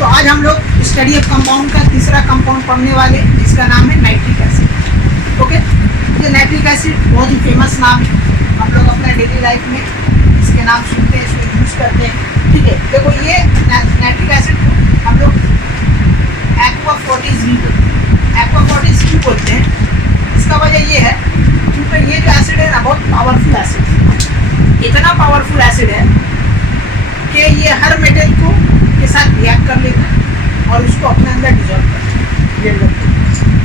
तो आज हम लोग स्टडी ऑफ कंपाउंड का तीसरा कंपाउंड पढ़ने वाले, जिसका नाम है नाइट्रिक एसिड। ओके, ये नाइट्रिक एसिड बहुत ही फेमस नाम है, हम लोग अपने डेली लाइफ में इसके नाम सुनते हैं, इसको यूज़ करते हैं। ठीक है, देखो ये नाइट्रिक एसिड को हम लोग एक्वाफोर्टिस भी बोलते हैं। एक्वाफोर्टिस क्यों बोलते हैं? इसका वजह ये है क्योंकि ये जो एसिड है ना, बहुत पावरफुल एसिड है। इतना पावरफुल एसिड है कि ये हर मेटल को के साथ रिएक्ट कर लेता है और उसको अपने अंदर डिजोल्व करता है।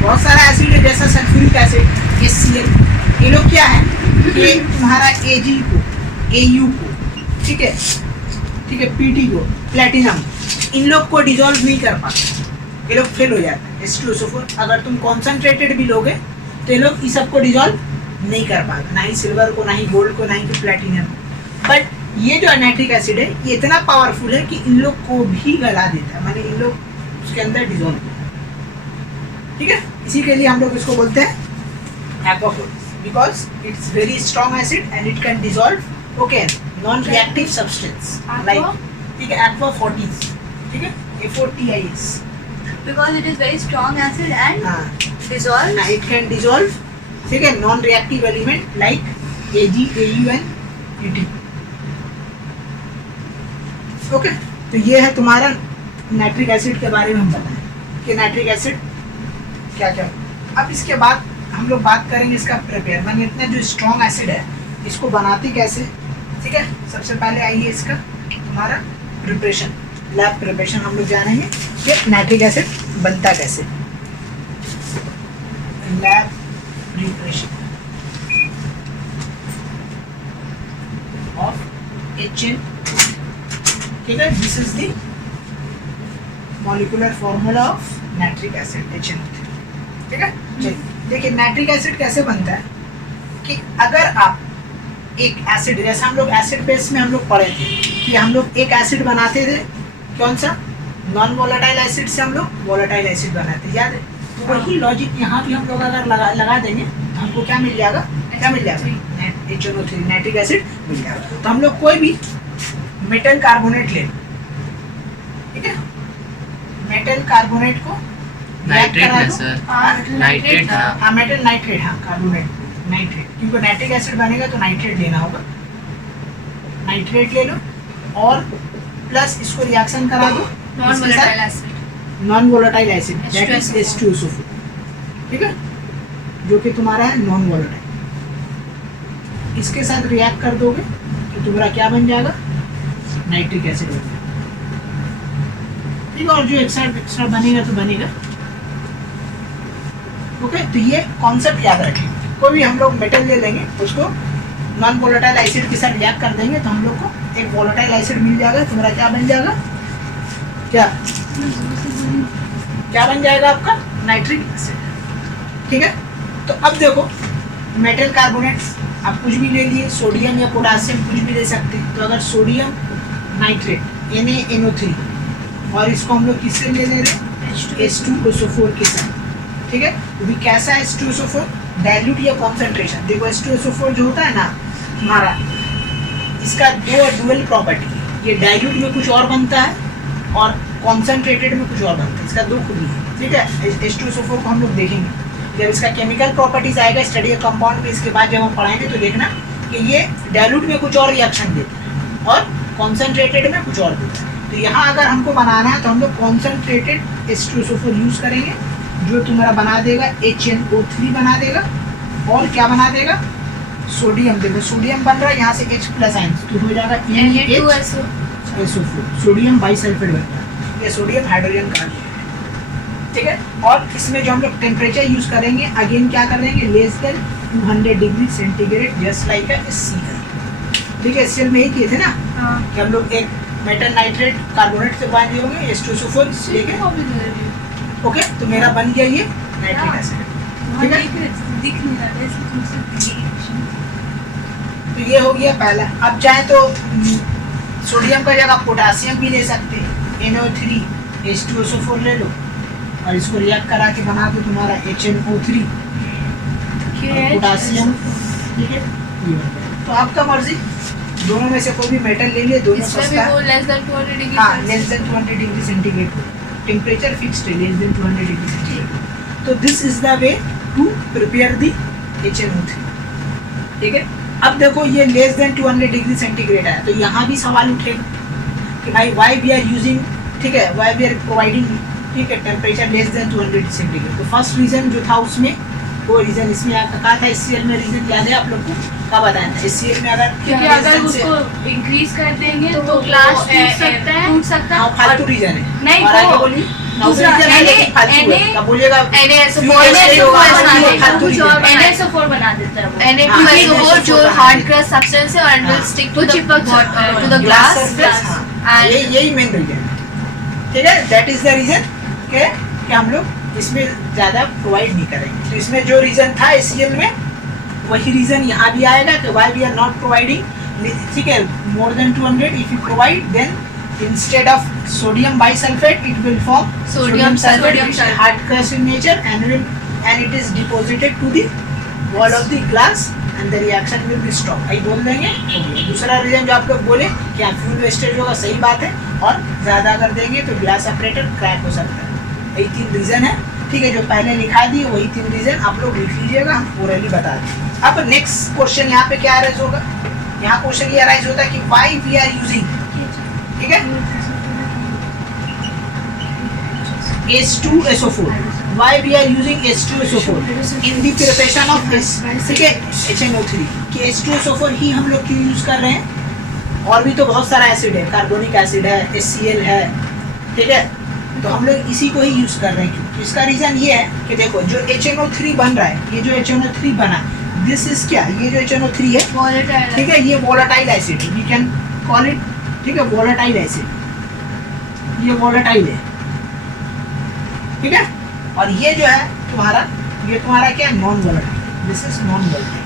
बहुत सारा एसिड है, जैसा सल्फ्यूरिक एसिड, HCl, ये लोग क्या है कि तुम्हारा Ag को, Au को, ठीक है, Pt को, प्लेटिनम, इन लोग को डिजोल्व नहीं कर पाते, ये लोग फेल हो जाते हैं। H2SO4 अगर तुम कॉन्सेंट्रेटेड भी लोगे तो ये लोग इस सब को डिजोल्व नहीं कर पाते, ना ही सिल्वर को, ना ही गोल्ड को, ना ही प्लेटिनम। बट ये जो नाइट्रिक एसिड है ये इतना पावरफुल है कि इन लोग को भी गला देता है, माने इन लोग उसके अंदर डिजोल्व होता है। ठीक है, इसी के लिए हम लोग इसको बोलते हैं aquafortis, because it's very strong acid and it can dissolve okay non reactive substance like, ठीक है, एक्वाफोर्टिस, ठीक है, A4TIS, because it is very strong acid and dissolve. It can dissolve, ठीक है, non reactive element like Ag, Au and Pt। Okay, तो ये है तुम्हारा नाइट्रिक एसिड के बारे में हम बताएं कि नाइट्रिक एसिड क्या क्या। अब इसके बाद हम लोग बात करेंगे इसका प्रिपेयर, माने इतना जो स्ट्रॉन्ग एसिड है इसको बनाते कैसे। ठीक है, सबसे पहले आइए इसका तुम्हारा प्रिपरेशन, लैब प्रिपरेशन हम लोग जानेंगे कि नाइट्रिक एसिड बनता कैसे। लैब प्रिपरेशन ऑफ HN, ठीक है, this is the molecular formula of nitric acid HNO3। ठीक है, चलिए देखिए नाइट्रिक एसिड कैसे बनता है कि अगर आप एक एसिड, जैसे हम लोग एसिड बेस में हम लोग पढ़े थे कि हम लोग एक एसिड बनाते थे, कौन सा, नॉन वोलेटाइल एसिड से हम लोग वोलेटाइल एसिड बनाते, याद है? तो वही लॉजिक यहाँ भी हम लोग अगर लगा देंगे तो हमको क्या मिल जाएगा, क्या मिल जाएगा, HNO3 नाइट्रिक एसिड मिल जाएगा। तो हम लोग कोई भी मेटल कार्बोनेट ले, ठीक है, मेटल कार्बोनेट को नाइट्रेट है सर, नाइट्रेट, हाँ मेटल नाइट्रेट, हाँ कार्बोनेट नाइट्रेट, क्योंकि नाइट्रिक एसिड बनेगा तो नाइट्रेट लेना होगा, नाइट्रेट ले लो और प्लस इसको रिएक्शन करा दो non volatile acid that is H2SO4, ठीक है, जो कि तुम्हारा है नॉन वोलेटाइल। इसके साथ रिएक्ट कर दोगे तो तुम्हारा क्या बन जाएगा, नाइट्रिक एसिड बन जाएगा। ठीक है, और जो एक्स्ट्रा बनेगा तो बनेगा। ओके, तो ये कॉन्सेप्ट याद रखें, कोई भी हम लोग मेटल ले लेंगे उसको नॉन वोलेटाइल एसिड के साथ रिएक्ट कर देंगे तो हम लोग को एक वोलेटाइल एसिड मिल जाएगा, तुम्हारा क्या बन जाएगा, क्या बन जाएगा आपका, नाइट्रिक एसिड। ठीक है, तो अब देखो मेटल कार्बोनेट आप कुछ भी ले लिए, सोडियम या पोटासियम कुछ भी ले सकते हैं। तो अगर सोडियम नाइट्रेट NaNO3 और इसको हम लोग किससे ले रहे हैं, H2SO4 के साथ, ठीक है, तो भी कैसा है H2SO4, डाइल्यूट या कॉन्सेंट्रेशन। देखो H2SO4 जो होता है ना हमारा, इसका दो डुअल प्रॉपर्टी, ये डाइल्यूट में कुछ और बनता है और कॉन्सेंट्रेटेड में कुछ और बनता है, इसका दो खूबी है। ठीक है, H2SO4 को हम लोग देखेंगे जब इसका केमिकल प्रॉपर्टीज आएगा स्टडी ऑफ कंपाउंड में, इसके बाद जब हम पढ़ाएंगे तो देखना कि ये डाइल्यूट में कुछ और रिएक्शन देता है और कॉन्सेंट्रेटेड में कुछ और देता है। तो यहाँ अगर हमको बनाना है तो हम लोग कॉन्सेंट्रेटेड H2SO4 यूज़ करेंगे, जो तुम्हारा बना देगा HNO3 बना देगा और क्या बना देगा, सोडियम। देखो सोडियम बन रहा है यहाँ से H+ आयन, तो हो जाएगा NaHSO4, सोडियम बाइसल्फेट बन रहा है, ये सोडियम हाइड्रोजन कार्बोनेट। ठीक है, और इसमें जो हम लोग टेम्परेचर यूज़ करेंगे अगेन क्या कर देंगे, less than 200 degree centigrade, just like अ HCl। ठीक है, HCl में ही किए थे ना कि हम लोग एक मेटल नाइट्रेट कार्बोनेट से बांधे होंगे H2SO4 लेके। ओके, तो मेरा बन गया ये नाइट्रिक एसिड। ठीक है, तो ये हो गया पहला। अब चाहे तो सोडियम का जगह पोटासियम भी ले सकते हैं, NO3 H2SO4 ले लो और इसको रिएक्ट करा के बना दो तुम्हारा HNO3 पोटासियम। ठीक है, तो आपका मर्जी दोनों में से कोई भी मेटल ले लिए, दोनों इसमें भी सस्ता वो है। लेस देन 200 डिग्री हाँ, less than 200 degree centigrade, temperature fixed है लेस देन 200 डिग्री सेंटीग्रेड। तो this is the way to prepare the HNO3, ठीक है। अब देखो ये लेस देन 200 डिग्री सेंटीग्रेड है, तो यहाँ भी सवाल उठेगा कि भाई वाई वी आर यूजिंग, ठीक है, वाई वी आर प्रोवाइडिंग, ठीक है, टेम्परेचर लेस देन 200 सेंटीग्रेड। तो फर्स्ट रीजन जो था उसमें, वो रीजन इसमें कहा था HCl में, रीजन याद है आप लोग को, क्या बताया था HCl में अगर क्योंकि अगर उसको इंक्रीज कर देंगे तो ग्लास टूट सकता है। हाँ, फालतू रीजन है। नहीं, और आगे वो बोलिए, दूसरा रीजन है लेकिन फालतू है, तब बोलिएगा NaSO4 बना देता है वो। Na2SO4 जो हार्ड क्रस्ट सब्सटेंस है और हाँ। Will stick to the glass glass surface. यही मेन रीजन है, ठीक है। दैट इज द रीजन कि हम लोग इसमें ज़्यादा प्रोवाइड नहीं करेंगे। तो इसमें जो रीजन था HCl में, वही रीजन यहाँ भी आएगा कि why we are not providing, ठीक है, more than 200। If you provide then instead of sodium bisulfate it will form sodium sulfate, which is hard crust in nature and it is deposited to the wall of the glass and the reaction will be stopped। आई बोल देंगे। दूसरा reason जो आप लोग बोले कि fuel wastage होगा, सही बात है, और ज़्यादा अगर देंगे तो ग्लास सेपरेटर क्रैक हो सकता है। यही 3 रीजन है, ठीक है, जो पहले लिखा दिए वही 3 रीजन आप लोग लिख लीजिएगा, हम ओरली बता दें। अब नेक्स्ट क्वेश्चन यहाँ पे क्या अराइज होगा, यहाँ क्वेश्चन ये अराइज होता है कि वाई वी आर यूजिंग, ठीक है, H2SO4, why we are using H2SO4 in the preparation of this, ठीक है, HNO3 कि H2SO4 ही हम लोग क्यों यूज कर रहे हैं। और भी तो बहुत सारा एसिड है, कार्बोनिक एसिड है, HCl है, ठीक है, तो हम लोग इसी को ही यूज कर रहे हैं। क्यों? तो इसका रीजन ये है कि देखो जो HNO3 बन रहा है, ये जो HNO3 बना, दिस इज क्या, ये जो HNO3 है, ठीक है, ये वोलेटाइल एसिड है, वी कैन कॉल इट, ठीक है, वोलेटाइल एसिड, ये वोलेटाइल है, ठीक है। और ये जो है तुम्हारा, ये तुम्हारा क्या, non volatile, this is non volatile.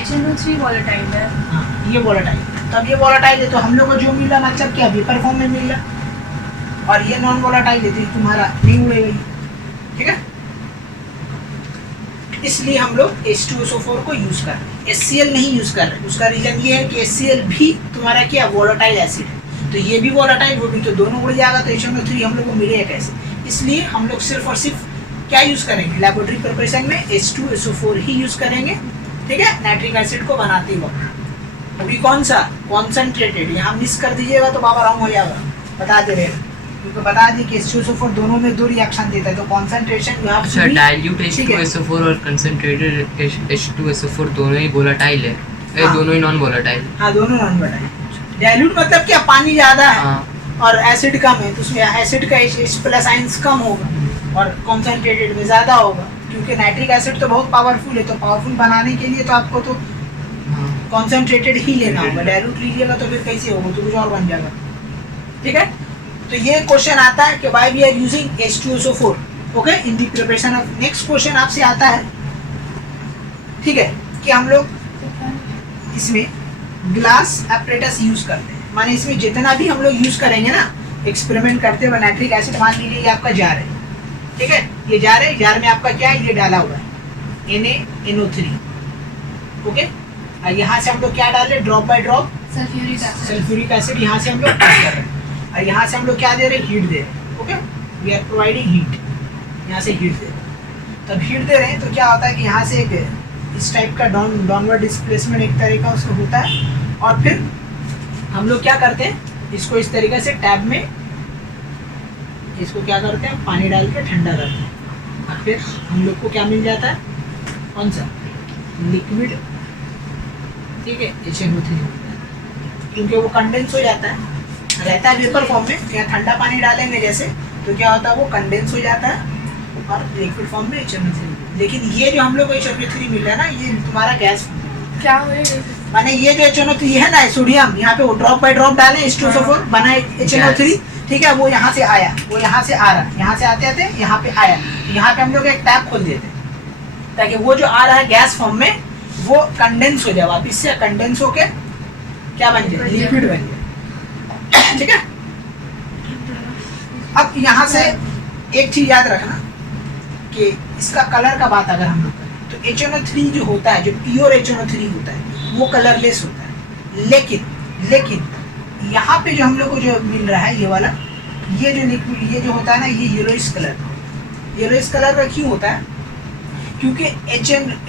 HNO3 volatile है। हाँ, ये वोलेटाइल, तब ये वोलेटाइल है तो हम लोग को जो मिला मतलब क्या, वेपर फॉर्म में मिला, और ये नॉन वोलेटाइल है तो तुम्हारा नहीं उड़ेगा, ठीक है। इसलिए हम लोग H2SO4 को यूज कर रहे हैं, HCl नहीं यूज कर रहे। उसका रीजन ये है कि HCl भी तुम्हारा क्या, वोलेटाइल एसिड है, तो ये भी वोलेटाइल, वो भी, तो दोनों उड़ जाएगा, तो HNO3 हम लोग को मिलेगा कैसे। इसलिए हम लोग सिर्फ और सिर्फ क्या यूज करेंगे, लेबोरेटरी प्रिपरेशन में H2SO4 ही यूज करेंगे, ठीक है, नाइट्रिक एसिड को बनाते वक्त। अभी कौन सा, कॉन्सेंट्रेटेड, यहाँ मिस कर दीजिएगा तो बाबा रॉन्ग हो जाएगा, बता दे रहे हैं, क्योंकि बता दी कि H2SO4 दोनों में 2 रिएक्शन देता है, तो कॉन्सेंट्रेशन यहाँ अच्छा, डाइल्यूट H2SO4 और कंसंट्रेटेड H2SO4 दोनों ही वोलेटाइल है, ये हाँ। दोनों ही नॉन वोलेटाइल। हाँ, दोनों नॉन वोलेटाइल। डाइल्यूट मतलब क्या, पानी ज़्यादा है, हाँ। और एसिड कम है, तो उसमें एसिड का H+ आइंस कम होगा और कॉन्सेंट्रेटेड में ज़्यादा होगा, क्योंकि नाइट्रिक एसिड तो बहुत पावरफुल है, तो पावरफुल बनाने के लिए तो आपको तो कॉन्सेंट्रेटेड ही लेना होगा, डाइल्यूट लीजिएगा तो फिर कैसे होगा, तो कुछ और बन जाएगा, ठीक है। तो ये क्वेश्चन आता है कि why we are using H2SO4, okay, in the preparation of. Next question आपसे आता है, ठीक है, कि हम लोग इसमें ग्लास एपरेटस यूज करते हैं, माने इसमें जितना भी हम लोग यूज करेंगे ना, एक्सपेरिमेंट करते हुए नाइट्रिक एसिड, मान लीजिए ये आपका जार है, ठीक है, ये जार है, जार में आपका क्या है, ये डाला हुआ है NaNO3, ओके, और यहाँ से हम लोग क्या डाल रहे हैं, drop by drop sulphuric acid यहाँ से हम लोग पास कर रहे हैं, और यहाँ से हम लोग क्या दे रहे हैं, हीट दे रहे हैं, okay, we are providing heat, यहाँ से हीट दे रहे हैं। तब हीट दे रहे हैं तो क्या होता है कि यहाँ से एक इस टाइप का डाउनवर्ड डिस्प्लेसमेंट एक तरह का उसमें होता है, और फिर हम लोग क्या करते हैं, इसको इस तरीके से टैब में इसको क्या करते हैं, पानी डाल के ठंडा करते हैं, और फिर हम लोग को क्या मिल जाता है, कौन सा, लिक्विड, ठीक है, HNO3, क्योंकि वो कंडेंस हो जाता है, रहता है वेपर फॉर्म में, या ठंडा पानी डालेंगे जैसे तो क्या होता है, वो कंडेंस हो जाता है और लिक्विड फॉर्म में HNO3। लेकिन ये जो हम लोग को HNO3 मिल रहा है ना, ये तुम्हारा गैस क्या हुए, माने ये जो HNO3 है ना, सोडियम, यहाँ पे वो ड्रॉप बाय ड्रॉप डाले H2SO4 बना HNO3, ठीक है, वो यहाँ से आया, वो यहाँ से आ रहा है, यहाँ से आते आते यहाँ पे आया, यहाँ पे हम लोग एक टैप खोल देते हैं ताकि वो जो आ रहा है गैस फॉर्म में वो कंडेंस हो जाए, वापिस से कंडेंस होके क्या बन जाए, लिक्विड बन जाए, ठीक है। अब यहाँ से एक चीज याद रखना कि इसका कलर का बात अगर हम लोग करें तो HNO3 जो होता है, जो प्योर HNO3 होता है, वो कलरलेस होता है। लेकिन यहाँ पे जो हम लोग को जो मिल रहा है ये वाला, ये जो लिक्विड, ये जो होता है ना, ये येलोइश कलर का क्यों होता है? क्योंकि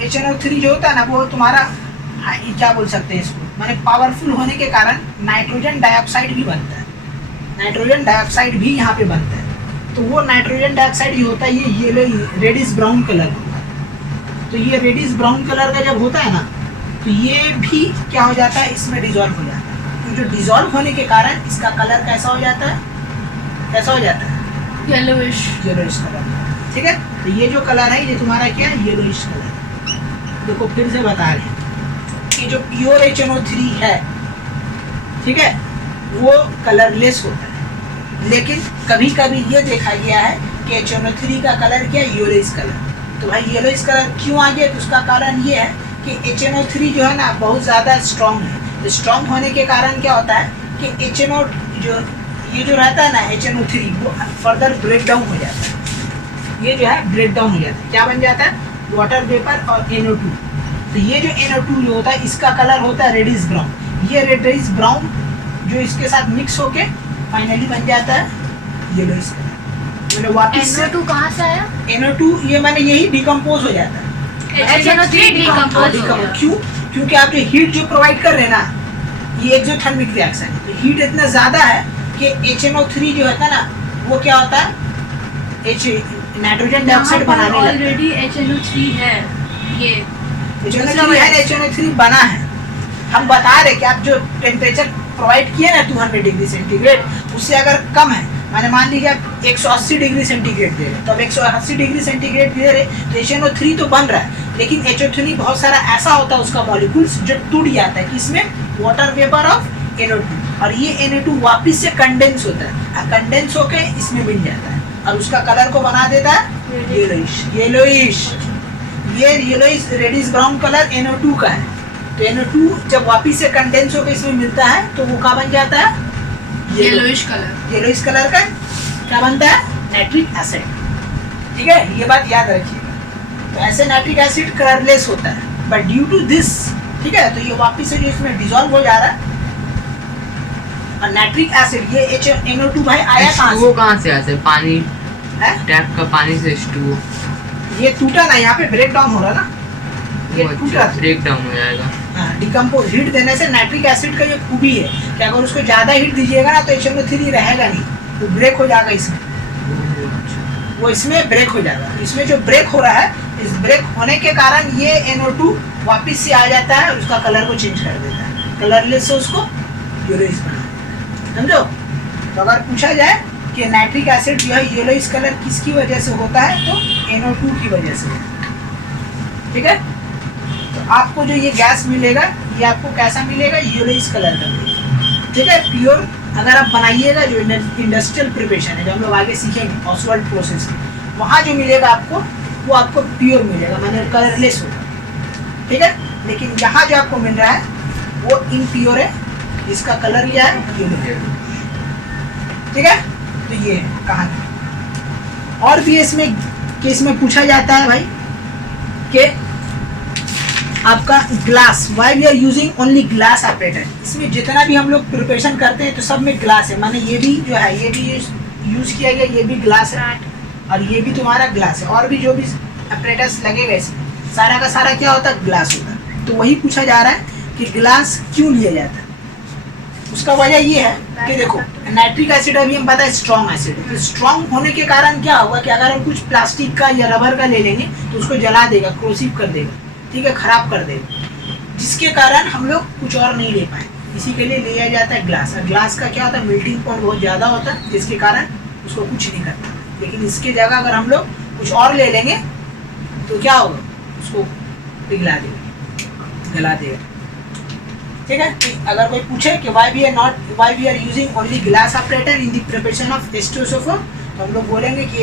HNO3 जो होता है ना, वो तुम्हारा क्या बोल सकते हैं इसको, माने पावरफुल होने के कारण नाइट्रोजन डाइऑक्साइड भी बनता है, नाइट्रोजन डाइऑक्साइड भी यहाँ पे बनता है। तो वो नाइट्रोजन डाइऑक्साइड जो होता है ये येलो रेडिश ब्राउन कलर होता है। तो ये रेडिश ब्राउन कलर का जब होता है ना, तो ये भी क्या हो जाता है, इसमें डिजॉल्व हो जाता है। तो जो डिजॉल्व होने के कारण इसका कलर कैसा हो जाता है, येलोइश कलर। ठीक है, तो ये जो कलर है ये तुम्हारा क्या है, येलोइश कलर। देखो फिर से बता रहे हैं कि जो प्योर HNO3 है, ठीक है, वो कलरलेस होता है। लेकिन कभी कभी ये देखा गया है कि HNO3 का कलर क्या है, येलोइश कलर। तो भाई येलोइश कलर क्यों आ गया, तो उसका कारण ये है कि HNO3 जो है ना बहुत ज़्यादा स्ट्रॉन्ग है। तो स्ट्रॉन्ग होने के कारण क्या होता है कि HNO जो रहता है ना, HNO3 वो फर्दर ब्रेक डाउन हो जाता है। ये जो है ब्रेक डाउन हो जाता है, क्या बन जाता है, वाटर वेपर और NO2। तो ये जो NO2 जो होता है इसका कलर होता है रेडिश ब्राउन। ये रेडिश ब्राउन जो इसके साथ मिक्स होके फाइनली बन जाता है येलोइश कलर। मतलब वापस से NO2 कहाँ से आया? NO2 ये मैंने यही डिकम्पोज हो जाता है। HNO3 डिकम्पोज हो गया। क्यों? क्योंकि आप जो हीट जो प्रोवाइड कर रहे हैं ना, ये एक्सोथर्मिक रिएक्शन है। तो हीट इतना ज़्यादा है कि HNO3 जो होता है ना, वो क्या होता है, नाइट्रोजन डाइऑक्साइड बनाने लगता है। ऑलरेडी HNO3 है, ये HNO3 बना है। हम बता रहे कि आप जो टेम्परेचर प्रोवाइड किए ना 200 डिग्री सेंटीग्रेड, उससे अगर कम है, मैंने मान लीजिए आप 180 डिग्री सेंटीग्रेड दे रहे, तो अब 180 डिग्री सेंटीग्रेड दे रहे तो HNO3 तो बन रहा है। लेकिन HNO3 बहुत सारा ऐसा होता है उसका मॉलिक्यूल्स जो टूट जाता है, किसमें, वाटर वेपर ऑफ NO2, और ये NO2 वापस से कंडेंस होता है, कंडेंस होके इसमें मिल जाता है और उसका कलर को बना देता है येलोइश। ये yellowish reddish brown colour NO2 का है। तो NO2 जब वापस से कंडेंस होकर इसमें मिलता है तो वो क्या बन जाता है, येलोइश कलर। येलोइश कलर का क्या बनता है, नाइट्रिक एसिड। ठीक है, ये बात याद रखिएगा। तो ऐसे नाइट्रिक एसिड कलरलेस होता है, बट ड्यू टू दिस, ठीक है, तो ये वापस से जो इसमें डिसॉल्व हो जा रहा है। और नाइट्रिक एसिड ये NO2 भाई आया कहाँ से, वो कहाँ से आता है, पानी है? टैप का पानी से H2O। ये टूटा ना, यहाँ पे ब्रेक डाउन हो रहा ना, ये टूटा, ब्रेक डाउन हो जाएगा। डिकम्पोज। हीट देने से नाइट्रिक एसिड का ये खूबी है कि अगर उसको ज़्यादा हीट दीजिएगा ना तो HNO3 रहेगा नहीं, वो ब्रेक हो जाएगा इसमें, वो इसमें ब्रेक हो जाएगा। इसमें जो ब्रेक हो रहा है, इस ब्रेक होने के कारण ये NO2 वापस से आ जाता है और उसका कलर को चेंज कर देता है, कलरलेस से उसको येलोइश बना देता है। समझो? तो अगर पूछा जाए कि नाइट्रिक एसिड जो है येलोइश कलर किसकी वजह से होता है, तो NO2 की वजह से। ठीक है, तो आपको जो ये गैस मिलेगा ये आपको कैसा मिलेगा, येलोइश कलर का मिलेगा। ठीक है, प्योर अगर आप बनाइएगा, जो इंडस्ट्रियल प्रिपरेशन है जो हम लोग आगे सीखेंगे ऑसवाल्ड प्रोसेस में, वहाँ जो मिलेगा आपको वो आपको प्योर मिलेगा, माने कलरलेस होगा। ठीक है, लेकिन यहाँ जो आपको मिल रहा है वो इम्प्योर है, इसका कलर क्या है, येलो है। ठीक है, तो ये है कहानी। और भी इसमें केस में पूछा जाता है भाई कि आपका glass, why we are using only glass operator. इसमें जितना भी हम लोग प्रिपरेशन करते हैं तो सब में ग्लास है, माने ये भी जो है ये भी यूज किया गया, ये भी ग्लास है और ये भी तुम्हारा ग्लास है, और भी जो भी ऑपरेटर्स लगेगा इसमें सारा का सारा क्या होता है, ग्लास होता है। तो वही पूछा जा रहा है कि ग्लास क्यों लिया जाता है। उसका वजह ये है कि देखो नाइट्रिक एसिड अभी हम पता है स्ट्रॉन्ग एसिड है, तो स्ट्रॉन्ग होने के कारण क्या होगा कि अगर हम कुछ प्लास्टिक का या रबर का ले लेंगे तो उसको जला देगा, क्रोसिव कर देगा, ठीक है, खराब कर देगा, जिसके कारण हम लोग कुछ और नहीं ले पाए। इसी के लिए लिया जाता है ग्लास। और ग्लास का क्या होता है, मेल्टिंग पॉइंट बहुत ज़्यादा होता है, जिसके कारण उसको कुछ नहीं करता। लेकिन इसके जगह अगर हम लोग कुछ और ले लेंगे तो क्या होगा, उसको पिघला देगा, जला देगा। ठीक है, अगर कोई पूछे कि why we are using only glass operator in the preparation of H2SO4, तो हम लोग बोलेंगे कि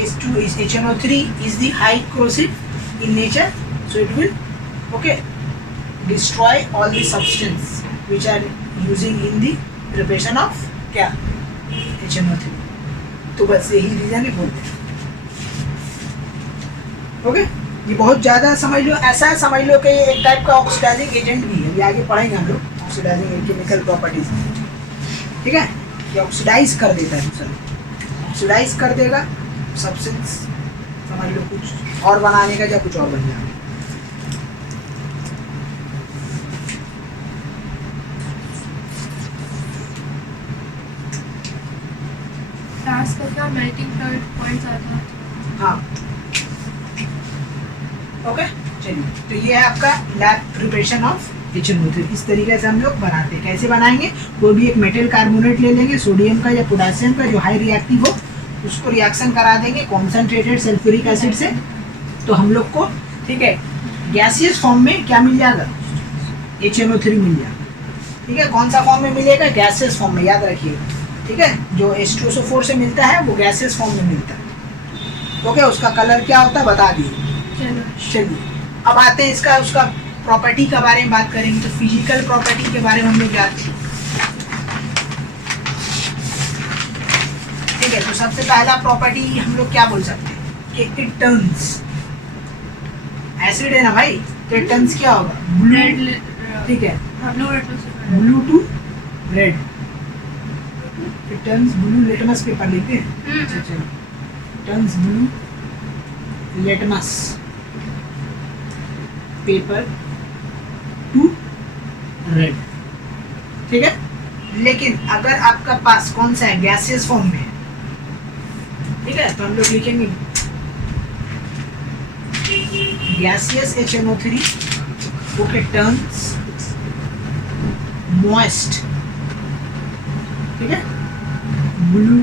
HNO3 is the high corrosive in nature, so it will destroy all the substance which are using in the preparation of क्या, HNO3। तो बस यही reason ही बोलते हैं। ओके, ये बहुत ज़्यादा समझ लो, ऐसा समझ लो कि एक टाइप का ऑक्सीडाइजिंग एजेंट भी है, ये आगे पढ़ेंगे हम लोग ऑक्सीडाइजिंग केमिकल प्रॉपर्टीज, ठीक है। ये ऑक्सीडाइज कर देता है दूसरा, ऑक्सीडाइज कर देगा सब्सटेंस, समझ लो कुछ और बनाने का या कुछ और बन जाएगा। टास्क का क्या मेल्टिंग पॉइंट्स आता है। हाँ ओके, चलिए तो ये है आपका लैब प्रिपरेशन ऑफ HNO3। इस तरीके से हम लोग बनाते हैं। कैसे बनाएंगे, कोई भी एक मेटल कार्बोनेट ले लेंगे, सोडियम का या पोटेशियम का जो हाई रिएक्टिव हो, उसको रिएक्शन करा देंगे कॉन्सेंट्रेटेड सल्फ्यूरिक एसिड से, तो हम लोग को ठीक है गैसियस फॉर्म में क्या मिल जाएगा, HNO3 मिल जाएगा, ठीक है। कौन सा फॉर्म में मिलेगा, गैसियस फॉर्म में, याद रखिएगा, ठीक है। जो H2SO4 से मिलता है वो गैसियस फॉर्म में मिलता है, ओके। उसका कलर क्या होता है बता दिए। चलिए अब आते हैं इसका उसका प्रॉपर्टी के बारे में बात करेंगे। तो फिजिकल प्रॉपर्टी के बारे में हम लोग जानते हैं, ठीक है। तो सबसे पहला प्रॉपर्टी हम लोग क्या बोल सकते हैं कि इट टर्न्स, एसिड है ना भाई, तो इट टर्न्स क्या होगा, ब्लू, ठीक है, blue to red, it turns blue, litmus paper लिखते हैं, अच्छा चलो, turns blue litmus paper to red, ठीक है। लेकिन अगर आपका पास कौन सा है, गैसियस फॉर्म में है, ठीक है, तो हम लोग लिखेंगे gaseous HNO3 okay turns moist, ठीक है, ब्लू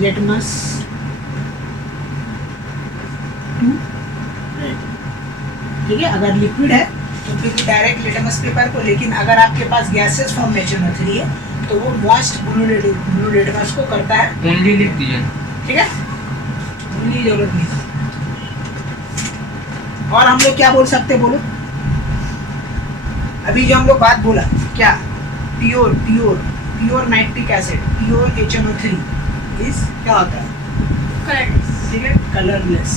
लिटमस टू रेड, ठीक है। अगर लिक्विड है तो फिर डायरेक्ट लिटमस पेपर को, लेकिन अगर आपके पास गैसेस फॉर्म में HNO3 है तो वो मॉइस्ट ब्लू लिटमस को करता है, ओनली लिख दीजिए, ठीक है, ओनली जरूरत नहीं। और हम लोग क्या बोल सकते हैं, बोलो अभी जो हम लोग बात बोला क्या, pure nitric acid, pure HNO3 is क्या होता है, कलरलेस, ठीक है, कलरलेस,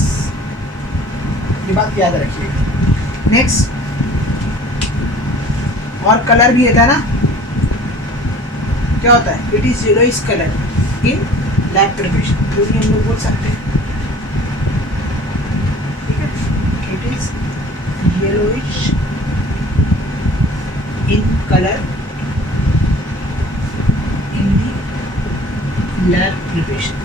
ये बात याद रखिएगा। नेक्स्ट, और कलर भी होता है ना, क्या होता है, it is yellowish colour in lab preparation, तो भी हम लोग बोल सकते हैं, ठीक है, it is yellowish in colour in the lab preparation,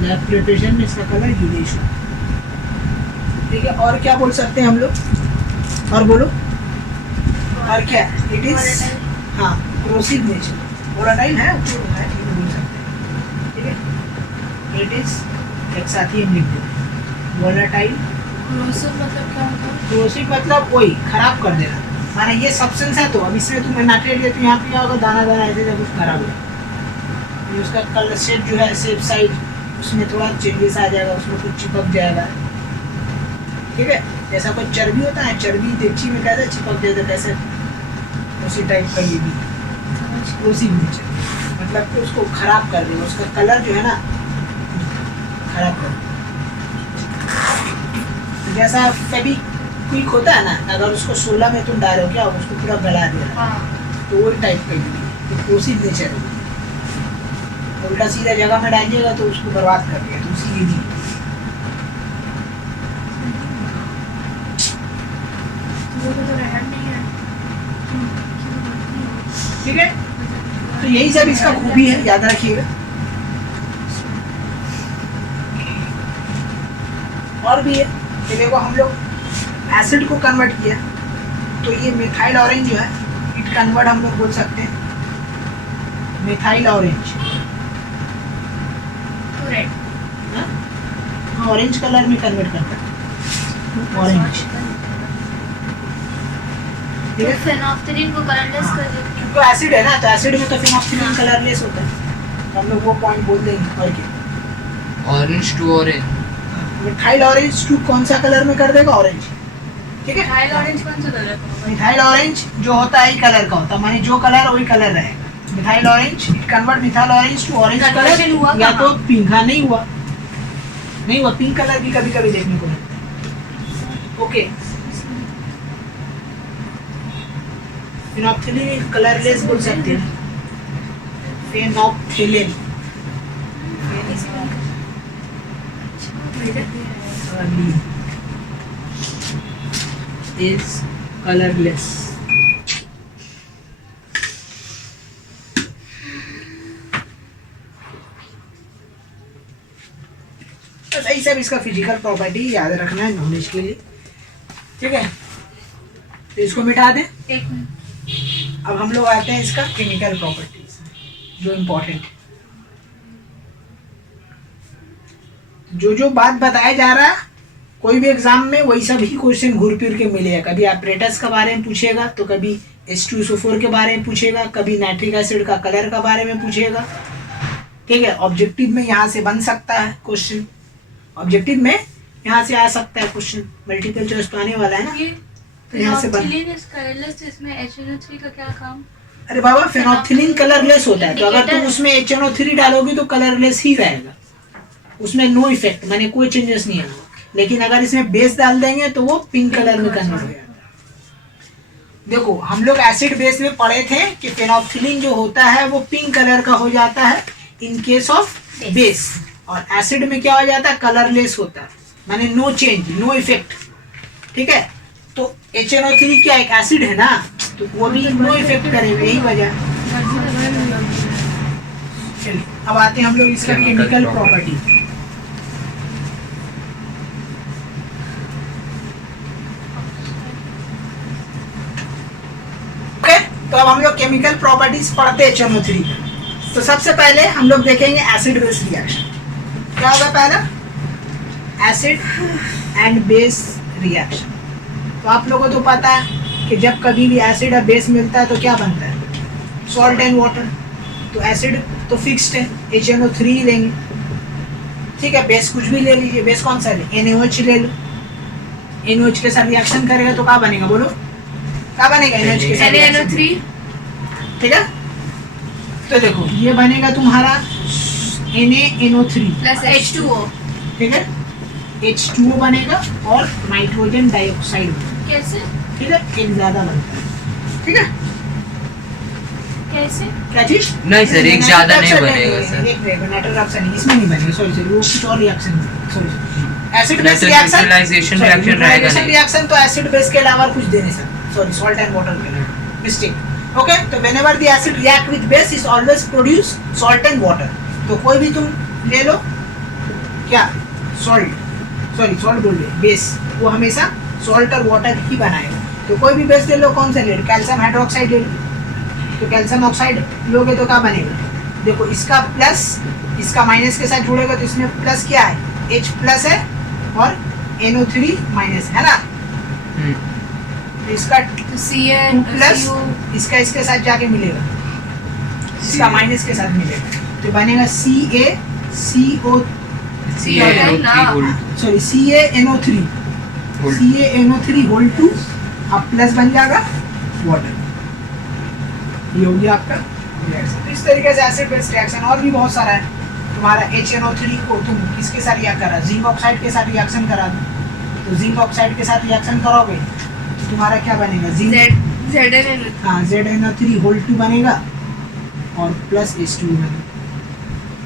lab preparation में इसका कलर येलोइश है, ठीक है। और क्या बोल सकते हैं हम लोग, और बोलो, और क्या, इट इज हाँ क्रोसिव नेचर, वोलेटाइल है, तो है, ठीक बोल सकते हैं, ठीक है। इट इज एक साथ ही हम लिख देते, वोलेटाइल, क्रोसिव मतलब क्या होता है, क्रोसिव मतलब वही खराब कर देना, माने ये सब्सटेंस है तो अब इसमें तुम नाइट्रेट लेते हो, यहाँ पे क्या होगा, दाना दाना ऐसे जब कुछ खराब हो, ये उसका कलर शेप जो है, शेप साइड उसमें थोड़ा चेंजेस आ जाएगा, उसमें कुछ चिपक जाएगा, ठीक है। जैसा कोई चर्बी होता है, चर्बी देगची में कैसे चिपक जाता है, कैसे उसी टाइप का ये भी उसी नेचर, मतलब कि उसको खराब कर देगा, उसका कलर जो है ना खराब कर देगा। जैसा फेविक्विक होता है ना, अगर उसको 16 में तुम डालो क्या उसको पूरा गला देगा, तो वही टाइप का ये तो उसी नेचर है, उल्टा सीधा जगह में डालिएगा तो उसको बर्बाद कर देगा, तो उसी ये ठीक है। तो यही सब इसका खूबी है, याद रखिएगा। और भी है कि देखो हम लोग एसिड को कन्वर्ट किया, तो ये मिथाइल ऑरेंज जो है, इट कन्वर्ट हम लोग बोल सकते हैं मिथाइल ऑरेंज, हाँ ऑरेंज कलर में कन्वर्ट करता है, ऑरेंज, ठीक है। फेनोफ्थलीन को कलरलेस कर देते हैं, तो एसिड है ना, तो एसिड में तो फेनोफ्थलीन कलरलेस होता है, तो हम लोग वो पॉइंट बोल देंगे। और क्या, orange to orange, methyl orange to कौन सा कलर में कर देगा, ऑरेंज, ठीक है। मिथाइल ऑरेंज कौन सा कलर है, मिथाइल ऑरेंज जो होता है कलर का होता है, माने जो कलर वही कलर रहेगा। Methyl orange it convert methyl orange to orange Conversion हुआ कलर, या तो कहाँ? पिंक नहीं हुआ, नहीं, वो पिंक कलर भी कभी कभी देखने को मिलता है। ओके, फेनोल्फथालीन कलरलेस बोल सकते हैं, फेनोल्फथालीन is colorless. बस यही सब इसका फिजिकल प्रॉपर्टी याद रखना है नॉलेज के लिए, ठीक है। तो इसको मिटा दें। एक मिनट, अब हम लोग आते हैं इसका केमिकल प्रॉपर्टीज, जो इम्पोर्टेंट है। जो बात बताया जा रहा है कोई भी एग्जाम में वही सब ही क्वेश्चन घूर फिर के मिलेगा। कभी ऑपरेटर्स के बारे में पूछेगा, तो कभी H2SO4 के बारे में पूछेगा, कभी नाइट्रिक एसिड का कलर के बारे में पूछेगा, ठीक है। ऑब्जेक्टिव में यहाँ से बन सकता है क्वेश्चन, ऑब्जेक्टिव में यहाँ से आ सकता है क्वेश्चन, मल्टीपल चॉइस तो आने वाला है ना, ये तो यहाँ से बन। फेनोल्फथालीन इज कलरलेस, इसमें HNO3 का क्या काम? अरे बाबा, फेनोल्फथालीन कलरलेस होता है, तो अगर तुम उसमें HNO3 डालोगी तो कलरलेस ही रहेगा, उसमें नो इफेक्ट, माने कोई चेंजेस नहीं आएगा। लेकिन अगर इसमें बेस डाल देंगे तो वो पिंक कलर में कन्वर्ट हो जाता है। देखो, हम लोग एसिड बेस में पढ़े थे कि फेनोल्फथालीन जो होता है वो पिंक कलर का हो जाता है इन केस ऑफ बेस, और एसिड में क्या हो जाता है, कलरलेस होता है, माने नो चेंज, नो इफेक्ट, ठीक है। तो HNO3 क्या एक एसिड है ना, तो वो भी नो इफेक्ट करेगा, यही वजह। चलिए अब आते हैं हम लोग इसका केमिकल प्रॉपर्टी। तो अब हम लोग केमिकल प्रॉपर्टीज पढ़ते हैं HNO3 का। तो सबसे पहले हम लोग देखेंगे एसिड बेस रिएक्शन। क्या होगा पहला, एसिड एंड बेस रिएक्शन। तो आप लोगों को तो पता है कि जब कभी भी एसिड और बेस मिलता है तो क्या बनता है, सॉल्ट एंड वाटर। तो एसिड तो फिक्स्ड है, HNO3 ही लेंगे, ठीक है। बेस कुछ भी ले लीजिए, बेस कौन सा ले, NaOH ले लो। NaOH के साथ रिएक्शन करेगा तो क्या बनेगा, बोलो क्या बनेगा NaOH के साथ, NaNO3, ठीक है। तो देखो ये बनेगा तुम्हारा NaNO3 प्लस H2O, ठीक है, H2O बनेगा और नाइट्रोजन डाइऑक्साइड, कैसे ठीक है, एक ज्यादा बनता है, ठीक है। कैसे? क्या चीज? नहीं सर, एक ज्यादा नहीं बनेगा सर, एक रहेगा नाइट्रोजन ऑक्साइड, इसमें नहीं बनेगा, सॉरी सॉरी, वो कुछ और reaction, sorry acid base reaction, neutralisation reaction रहेगा नहीं, रिएक्शन तो एसिड बेस के अलावा कुछ दे नहीं सकते, सॉरी सॉल्ट एंड वाटर के लिए मिस्टेक। ओके, तो whenever the acid react with base is always produce salt and water. तो कोई भी तुम ले लो, क्या सॉल्ट, सॉरी सॉल्ट बोल रहे, बेस, वो हमेशा सॉल्ट और वाटर ही बनाएगा। तो कोई भी बेस ले लो, कौन सा ले लो, कैल्शियम हाइड्रोक्साइड ले लो, तो कैल्शियम ऑक्साइड लोगे तो क्या बनेगा, देखो इसका प्लस इसका माइनस के साथ जुड़ेगा तो इसमें प्लस क्या है, H प्लस है और NO3 माइनस है ना, तो इसका तो Cn प्लस इसका इसके साथ जाके मिलेगा, इसका माइनस के साथ मिलेगा, तो बनेगा CaCO, sorry CaNO3, CaNO3 whole 2, अब प्लस बन जाएगा वाटर, ये हो गया आपका रिएक्शन। तो इस तरीके से एसिड बेस रिएक्शन और भी बहुत सारा है। तुम्हारा HNO3 को तुम किसके साथ रिएक्ट करा, जिंक ऑक्साइड के साथ रिएक्शन करा दो, तो जिंक ऑक्साइड के साथ रिएक्शन करोगे तो तुम्हारा क्या बनेगा, जिंक, हाँ ZnO3 होल 2 बनेगा और प्लस H2 बनेगा।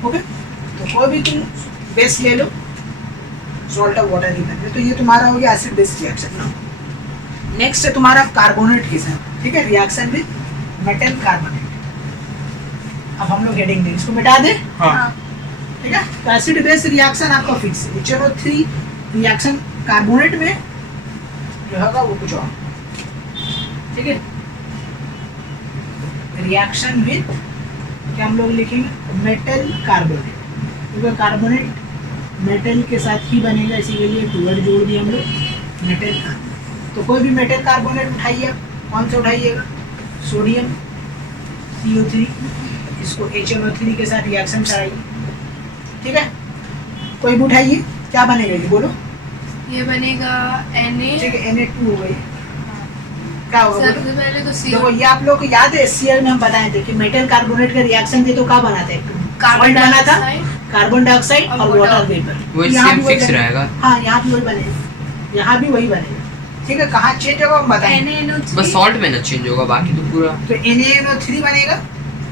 ओके, तो कोई भी तुम बेस ले लो, सॉल्ट और वाटर ही बनेगा। तो ये तुम्हारा हो गया एसिड बेस रिएक्शन। नेक्स्ट है तुम्हारा कार्बोनेट के साथ, ठीक है, रिएक्शन विद मेटल कार्बोनेट। अब हम लोग हेडिंग दें, इसको मिटा दें, हाँ ठीक है। तो एसिड बेस रिएक्शन आपका फिक्स है, HNO3 रिएक्शन कार्बोनेट में जो होगा वो कुछ और, ठीक है। रिएक्शन विद क्या हम लोग लिखेंगे, मेटल कार्बोनेट, क्योंकि कार्बोनेट मेटल के साथ ही बनेगा, इसी के लिए टू वर्ड जोड़ दिए हम लोग, मेटल कार्बोनेट। तो कोई भी मेटल कार्बोनेट उठाइए, कौन सा उठाइएगा, सोडियम CO3, इसको HNO3 के साथ रिएक्शन कराइए, ठीक है। कोई भी उठाइए, क्या बनेगा ये बोलो, ये बनेगा Na, ठीक है, Na2 हो गई, क्या होगा बोलो। सबसे पहले तो देखो ये आप लोग को याद है, HCl में हम बताए थे कि मेटल कार्बोनेट का रिएक्शन थे तो क्या बनाते हैं, कार्बन Salt बना था, डाइऑक्साइड, कार्बन डाइऑक्साइड और वाटर वेपर। वही यहाँ सेम भी वही फिक्स बनेगा। रहेगा। हाँ, यहाँ भी वही बनेगा, यहाँ भी वही बनेगा। ठीक है, कहाँ चेंज होगा हम बताएंगे। NaNO3 बस सॉल्ट में ना चेंज होगा, बाकी तो पूरा तो NaNO3 बनेगा,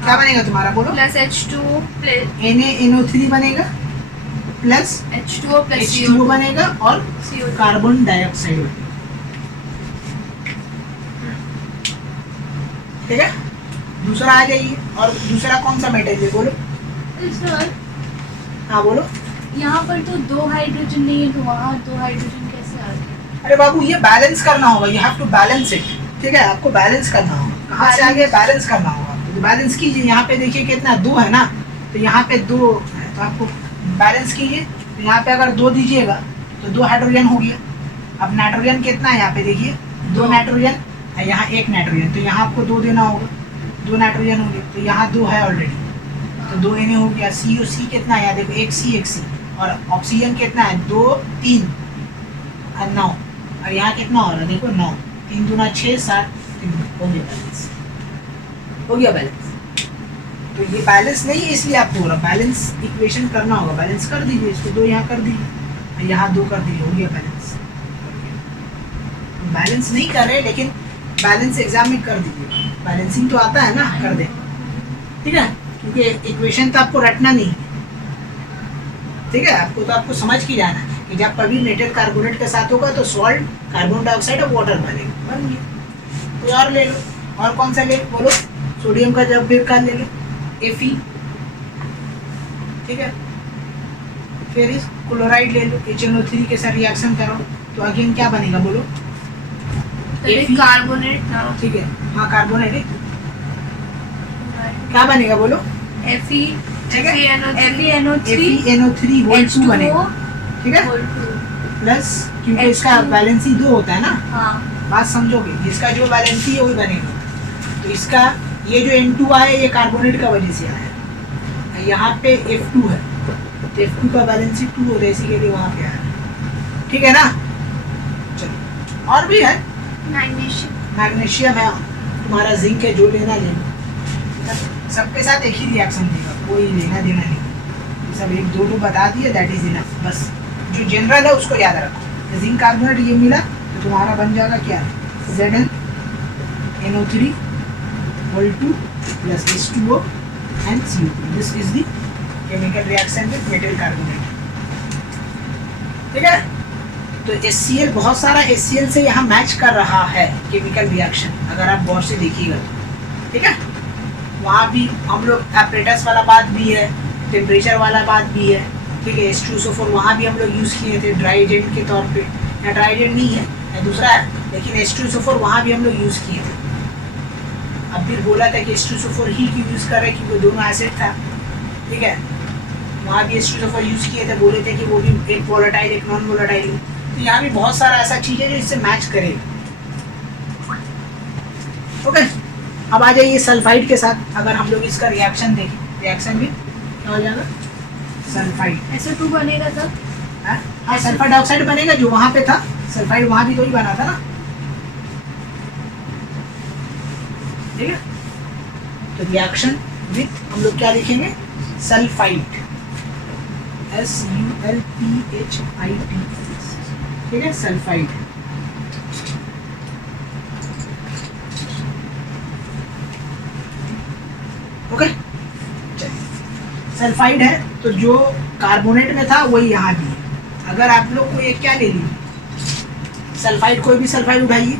क्या बनेगा तुम्हारा बोलो? प्लस H2 प्लस NaNO3 बनेगा प्लस H2O प्लस H2O बनेगा और CO2। कार्बन डाइऑक्साइड बनेगा। ठीक है, दूसरा आ जाइए। और दूसरा कौन सा मेटल है बोलो? सर हाँ बोलो। यहाँ पर तो 2 हाइड्रोजन नहीं है, तो वहाँ 2 हाइड्रोजन कैसे आ गए? अरे बाबू, ये बैलेंस करना होगा, you have to balance it. ठीक है, आपको बैलेंस करना होगा। कहाँ से आगे बैलेंस करना होगा, तो बैलेंस कीजिए। यहाँ पे देखिए कितना 2 है ना, तो यहाँ पे 2 है, तो आपको बैलेंस कीजिए। तो यहाँ पे अगर 2 दीजिएगा तो 2 हाइड्रोजन हो गया। अब नाइट्रोजन कितना है यहाँ पे देखिए, 2 नाइट्रोजन, यहाँ 1 नाइट्रोजन, तो यहाँ आपको 2 देना होगा। 2 नाइट्रोजन हो गया, तो यहाँ 2 है ऑलरेडी, तो 2 Na हो गया। CO कितना है यहाँ देखो, 1 C। और ऑक्सीजन कितना है, 2 3 और 9, और यहाँ कितना हो रहा है देखो 9, 3 दूना 6 7 3 हो गया बैलेंस, हो गया बैलेंस। तो ये बैलेंस नहीं है इसलिए आपको हो रहा, बैलेंस इक्वेशन करना होगा। बैलेंस कर दीजिए, इसको 2 यहाँ कर दीजिए, यहाँ 2 कर दीजिए, हो गया बैलेंस। बैलेंस नहीं कर रहे, लेकिन बैलेंस एग्जाम में कर दीजिए। बैलेंसिंग तो आता है ना, कर दे। ठीक है, क्योंकि इक्वेशन तो आपको रटना नहीं है। ठीक है, आपको समझ के जाना है कि जब कभी मेटल कार्बोनेट के साथ होगा तो सॉल्ट, कार्बन डाइऑक्साइड और वाटर बनेगा, बन गया। कोई और ले लो, और कौन सा ले बोलो? सोडियम का जब फिर का ले लो, Fe। ठीक है, फिर इस क्लोराइड ले लो, HNO3 के साथ रिएक्शन करो तो अगेन क्या बनेगा बोलो? कार्बोनेट ना। ठीक है, हाँ कार्बोनेट है, क्या बनेगा बोलो? Fe ठीक है, FeNO3 FeNO3 होल 2 बनेगा। ठीक है, होल 2 प्लस क्योंकि इसका H2 बैलेंसी 2 होता है ना, हाँ बात समझोगे? इसका जो बैलेंसी है वही बनेगा। तो इसका ये जो N2 आया ये कार्बोनेट का वजह से आया, यहाँ पे F2 है, तो F2 का बैलेंसी 2 होता है, इसी के लिए वहाँ पे आया। ठीक है ना, चलो और भी है। मैग्नीशियम है, तुम्हारा जिंक है, जो लेना ले लो। सबके साथ एक ही रिएक्शन देगा, कोई लेना देना नहीं, सब 1 2 बता दिए, दैट इज इनफ। बस जो जनरल है उसको याद रखो। जिंक कार्बोनेट ये मिला तो तुम्हारा बन जाएगा क्या, ZnNO3 whole 2 plus H2O and CO2। This is the chemical reaction with metal carbonate. ठीक है, तो HCl बहुत सारा HCl से यहाँ मैच कर रहा है केमिकल रिएक्शन, अगर आप गौर से देखिएगा तो। ठीक है, वहाँ भी हम लोग एपरेटस वाला बात भी है, टेम्परेचर वाला बात भी है। ठीक है, H2SO4 वहाँ भी हम लोग यूज़ किए थे ड्राई एजेंट के तौर पे, या ड्राई एजेंट नहीं है या दूसरा है, लेकिन H2SO4 वहाँ भी हम लोग यूज़ किए थे। अब फिर बोला था कि H2SO4 ही क्यों यूज़ कर रहे, क्योंकि दोनों एसिड था। ठीक है, वहाँ भी H2SO4 यूज़ किए थे, बोले थे कि वो भी एक वोलेटाइल एक नॉन वोलेटाइल है। तो यहाँ भी बहुत सारा ऐसा चीज़ है जो इससे मैच करेगा। ओके, अब आ जाइए सल्फाइड के साथ। अगर हम लोग इसका रिएक्शन देखें, रिएक्शन भी क्या हो जाएगा, सल्फाइड SO2 बनेगा तब। हाँ, सल्फर डाइऑक्साइड बनेगा जो वहाँ पे था, सल्फाइड वहाँ भी तो ही बना था ना। ठीक है, तो रिएक्शन विथ हम लोग क्या लिखेंगे, सल्फाइड, SULPHID। ठीक है, सल्फाइड। ओके, सल्फाइड है तो जो कार्बोनेट में था वही यहाँ भी है। अगर आप लोग को एक क्या ले ली, सल्फाइड, कोई भी सल्फाइड उठाइए,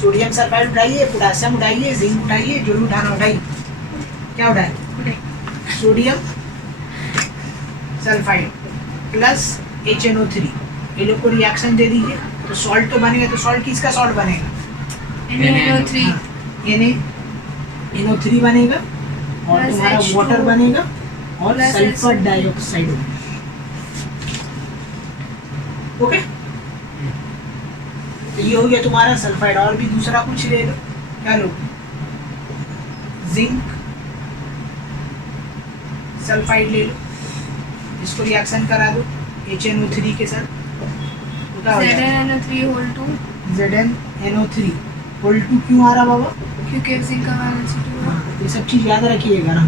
सोडियम सल्फाइड उठाइए, पोटेशियम उठाइए, जिंक उठाइए, जो भी उठाना उठाइए। क्या उठाए, सोडियम सल्फाइड प्लस HNO3, ये लोग को रिएक्शन दे दीजिए तो सॉल्ट तो बनेगा। तो सॉल्ट किसका सॉल्ट बनेगा, NaNO3 NaNO3 बनेगा, और Plus तुम्हारा H2O वाटर बनेगा और Plus सल्फर H2O डाइऑक्साइड बनेगा। ओके, तो ये हो गया तुम्हारा सल्फाइड। और भी दूसरा कुछ ले लो, क्या लो, जिंक सल्फाइड ले लो, इसको रिएक्शन करा दो HNO3 के साथ, तो क्या हो जाएगा, ZnNO3 होल 2, ZnNO3 होल 2 क्यों आ रहा बाबा, क्योंकि जिंक का बैलेंस 2 है। हाँ, ये सब चीज़ याद रखिएगा ना।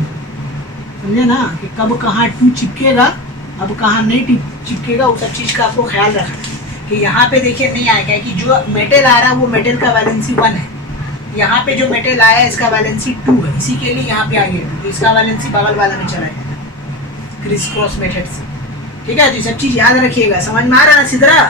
समझे ना, कि कब कहाँ 2 चिपकेगा, अब कहाँ नहीं चिपकेगा, वो सब चीज़ का आपको ख्याल रखना है। कि यहाँ पे देखिए नहीं आएगा कि जो मेटल आ रहा है वो मेटल का वैलेंसी 1 है, यहाँ पे जो मेटल आया है इसका वैलेंसी 2 है, इसी के लिए यहाँ पे आ गया, तो इसका वैलेंसी बगल वाला में चला जाएगा क्रिस क्रॉस मेथड से। ठीक है, तो ये सब चीज़ याद रखिएगा। समझ में आ रहा है ना सिद्धरा?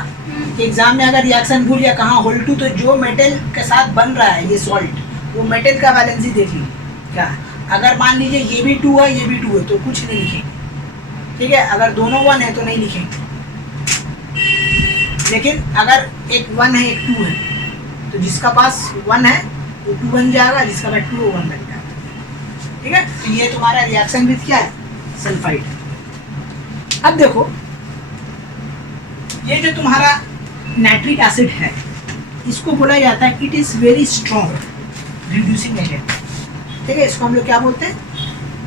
कि एग्जाम में अगर रिएक्शन भूल या कहाँ होल टू, तो जो मेटल के साथ बन रहा है ये सॉल्ट, वो मेटल का वैलेंसी देख लीजिए क्या है। अगर मान लीजिए ये भी 2 है ये भी 2 है तो कुछ नहीं लिखेंगे, ठीक है। अगर दोनों 1 है तो नहीं लिखेंगे, लेकिन अगर एक 1 है एक 2 है तो जिसका पास 1 है वो 2 बन जाएगा, जिसका पास 2 वो 1 बन जाएगा। ठीक है, तो ये तुम्हारा रिएक्शन विथ क्या है, सल्फाइड। अब देखो ये जो तुम्हारा नाइट्रिक एसिड है इसको बोला जाता है it is very strong reducing agent. ठीक है, इसको हम लोग क्या बोलते हैं,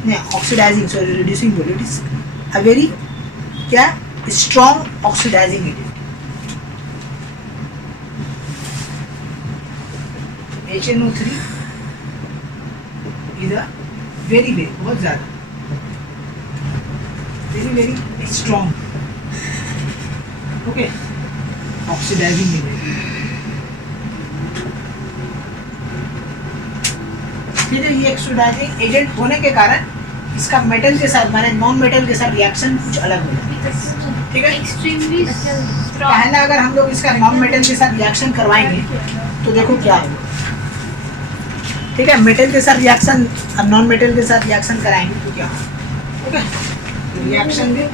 नहीं ऑक्सीडाइजिंग, सॉरी रिड्यूसिंग बोले, इट इज अ वेरी क्या strong oxidising agent. HNO3 is a very very बहुत ज़्यादा very strong okay oxidising agent. फिर ये ऑक्सीडाइजिंग एजेंट होने के कारण इसका मेटल के साथ माने नॉन मेटल के साथ रिएक्शन कुछ अलग हो जाता है। ठीक है, एक्सट्रीमली पहला अगर हम लोग इसका नॉन मेटल के साथ रिएक्शन करवाएंगे तो देखो क्या होगा। ठीक है, मेटल के साथ रिएक्शन अब नॉन मेटल के साथ रिएक्शन कराएंगे तो क्या होगा। ओके, रिएक्शन में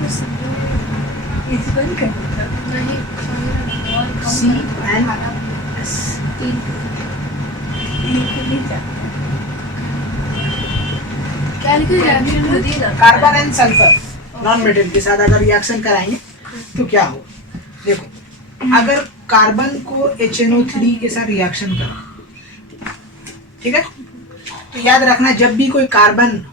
carbon and sulphur non metal के साथ अगर रिएक्शन कराएंगे तो क्या हो। देखो अगर कार्बन को HNO3 के साथ रिएक्शन करा, ठीक है, तो याद रखना जब भी कोई कार्बन,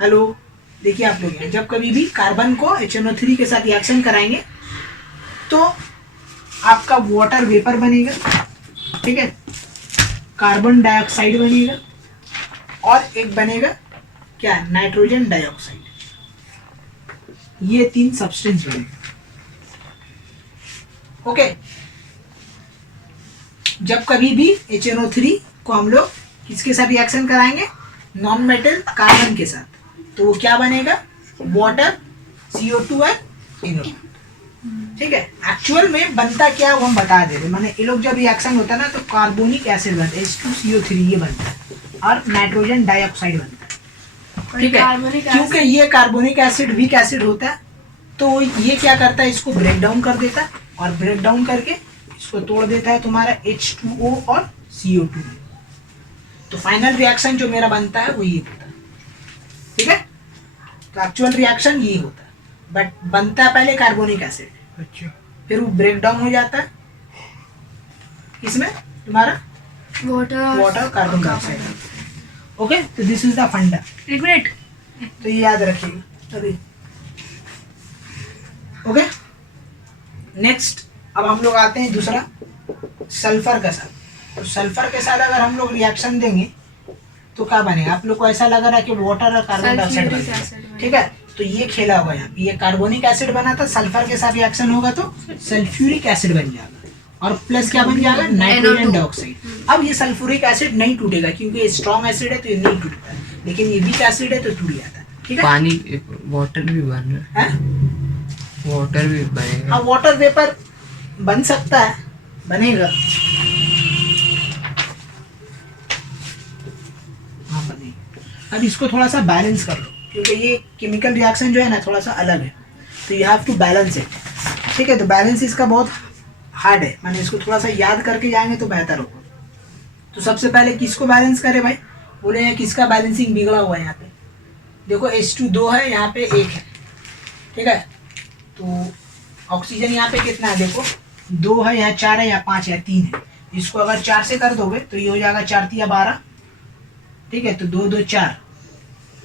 हेलो देखिए आप लोग, जब कभी भी कार्बन को HNO3 के साथ रिएक्शन कराएंगे तो आपका वाटर वेपर बनेगा, ठीक है, कार्बन डाइऑक्साइड बनेगा और एक बनेगा क्या, नाइट्रोजन डाइऑक्साइड। ये 3 सब्सटेंस बनेगा। ओके, जब कभी भी HNO3 को हम लोग किसके साथ रिएक्शन कराएंगे, नॉन मेटल कार्बन के साथ, तो वो क्या बनेगा, वाटर, CO2 और NO2। ठीक है, एक्चुअल में बनता क्या है वो हम बता दे रहे, माने ये लोग जब रिएक्शन होता है ना तो कार्बोनिक एसिड बनता है, H2CO3 ये बनता है और नाइट्रोजन डाइऑक्साइड बनता है। ठीक है, क्योंकि ये कार्बोनिक एसिड वीक एसिड होता है तो ये क्या करता है, इसको ब्रेक डाउन कर देता है और ब्रेक डाउन करके इसको तोड़ देता है तुम्हारा H2O और CO2। तो फाइनल रिएक्शन जो मेरा बनता है वो ये होता है। ठीक है, तो एक्चुअल रिएक्शन ये होता है, बट बनता है पहले कार्बोनिक एसिड, अच्छा, फिर वो ब्रेक डाउन हो जाता है इसमें तुम्हारा वाटर कार्बन डाइऑक्साइड। ओके, तो दिस इज द फंडा। एक मिनट, तो ये याद रखिएगा अभी। ओके, नेक्स्ट अब हम लोग आते हैं दूसरा सल्फर के साथ। तो सल्फर के साथ अगर हम लोग रिएक्शन देंगे तो क्या बनेगा, आप लोग को ऐसा लग रहा है कि वाटर और कार्बन डाइऑक्साइड बनेगा। ठीक है, तो ये खेला होगा यहाँ, ये कार्बोनिक एसिड बना था, सल्फर के साथ रिएक्शन होगा तो सल्फ्यूरिक एसिड बन जाएगा और प्लस क्या बन जाएगा, नाइट्रोजन डाइऑक्साइड। अब ये सल्फ्यूरिक एसिड नहीं टूटेगा क्योंकि ये स्ट्रॉन्ग एसिड है तो ये नहीं टूटता है, लेकिन ये वीक एसिड है तो टूट जाता है। ठीक है, पानी वाटर भी बन रहा है, वाटर भी बनेगा। हाँ, वाटर वेपर बन सकता है, बनेगा, हाँ बनेगा। अब इसको थोड़ा सा बैलेंस कर लो क्योंकि ये केमिकल रिएक्शन जो है ना थोड़ा सा अलग है, तो you have to balance it. ठीक है, तो बैलेंस इसका बहुत हार्ड है, मैंने इसको थोड़ा सा याद करके जाएंगे तो बेहतर होगा। तो सबसे पहले किसको बैलेंस करें भाई, बोले हैं किसका बैलेंसिंग बिगड़ा हुआ है। यहाँ पे देखो H2 2 है, यहाँ पे 1 है। ठीक है, तो ऑक्सीजन यहाँ पे कितना है, देखो 2 है, यहाँ 4 है, यहाँ 5 है, 3 है। इसको अगर 4 से कर दोगे तो ये हो जाएगा 4 3 12। ठीक है, तो 2 2 4,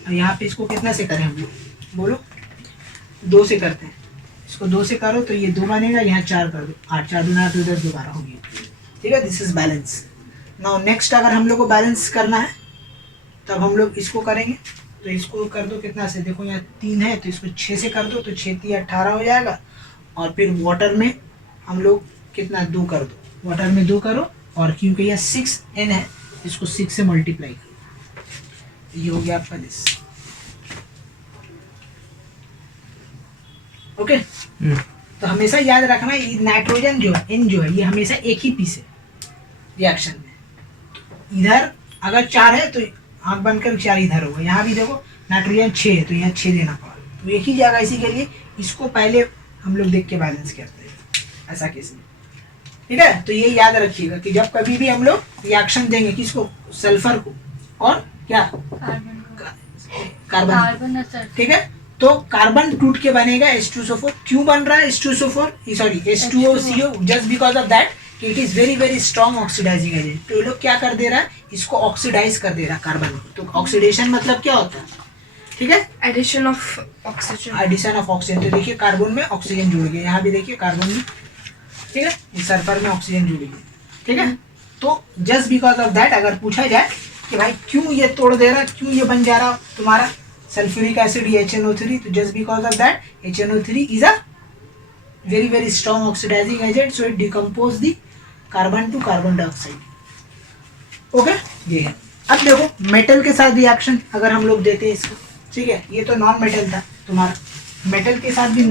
और यहाँ पे इसको कितना से करें हम लोग, बोलो 2 से करते हैं, इसको 2 से करो तो ये 2 बनेगा, यहाँ 4 कर दो, 8 4 2 8 2 10 12 हो गया। ठीक है, this is balance. Now next अगर हम लोग को बैलेंस करना है तब हम लोग इसको करेंगे। तो इसको कर दो कितना से, देखो यहाँ 3 है तो इसको 6 से कर दो, तो 6 3 18 हो जाएगा। और फिर वाटर में हम लोग कितना 2 कर दो, वाटर में 2 करो, और क्योंकि यहाँ 6n है इसको 6 से मल्टीप्लाई करो। ये हो गया आपका दिस। ओके तो हमेशा याद रखना नाइट्रोजन जो है N जो है ये हमेशा एक ही पीस है रिएक्शन में। इधर अगर 4 है तो आंख बंद कर 4 इधर होगा। यहाँ भी देखो नाइट्रोजन 6 है तो यहाँ 6 देना पड़ा, तो एक ही जगह। इसी के लिए इसको पहले हम लोग देख के बैलेंस करते हैं, ऐसा केस में। ठीक है, तो ये याद रखिएगा कि जब कभी भी हम लोग रिएक्शन देंगे किसको, सल्फर को और क्या कार्बन, ठीक है। तो कार्बन टूट के बनेगा H2SO4। क्यों बन रहा है H2SO4, sorry H2CO, just because of that कि it is very very strong oxidising agent. तो ये लोग क्या कर दे रहा है, इसको ऑक्सीडाइज कर दे रहा है कार्बन को। तो ऑक्सीडेशन मतलब क्या होता है, ठीक है, addition of oxygen. Addition of oxygen. तो देखिए कार्बन में ऑक्सीजन जुड़ गया, यहाँ भी देखिए कार्बन में, ठीक है, इस सल्फर में ऑक्सीजन जुड़ गई, ठीक है। तो जस्ट बिकॉज ऑफ दैट अगर पूछा जाए कि भाई क्यों ये तोड़ दे रहा, क्यों ये बन जा रहा तुम्हारा सल्फ्यूरिक एसिड HNO3, तो just because of that HNO3 is a very very strong oxidising agent, so it decompose the carbon to carbon dioxide. Okay, ये है। अब देखो मेटल के साथ रिएक्शन अगर हम लोग देते हैं इसको, ठीक है, ये तो नॉन मेटल था तुम्हारा, मेटल के साथ भी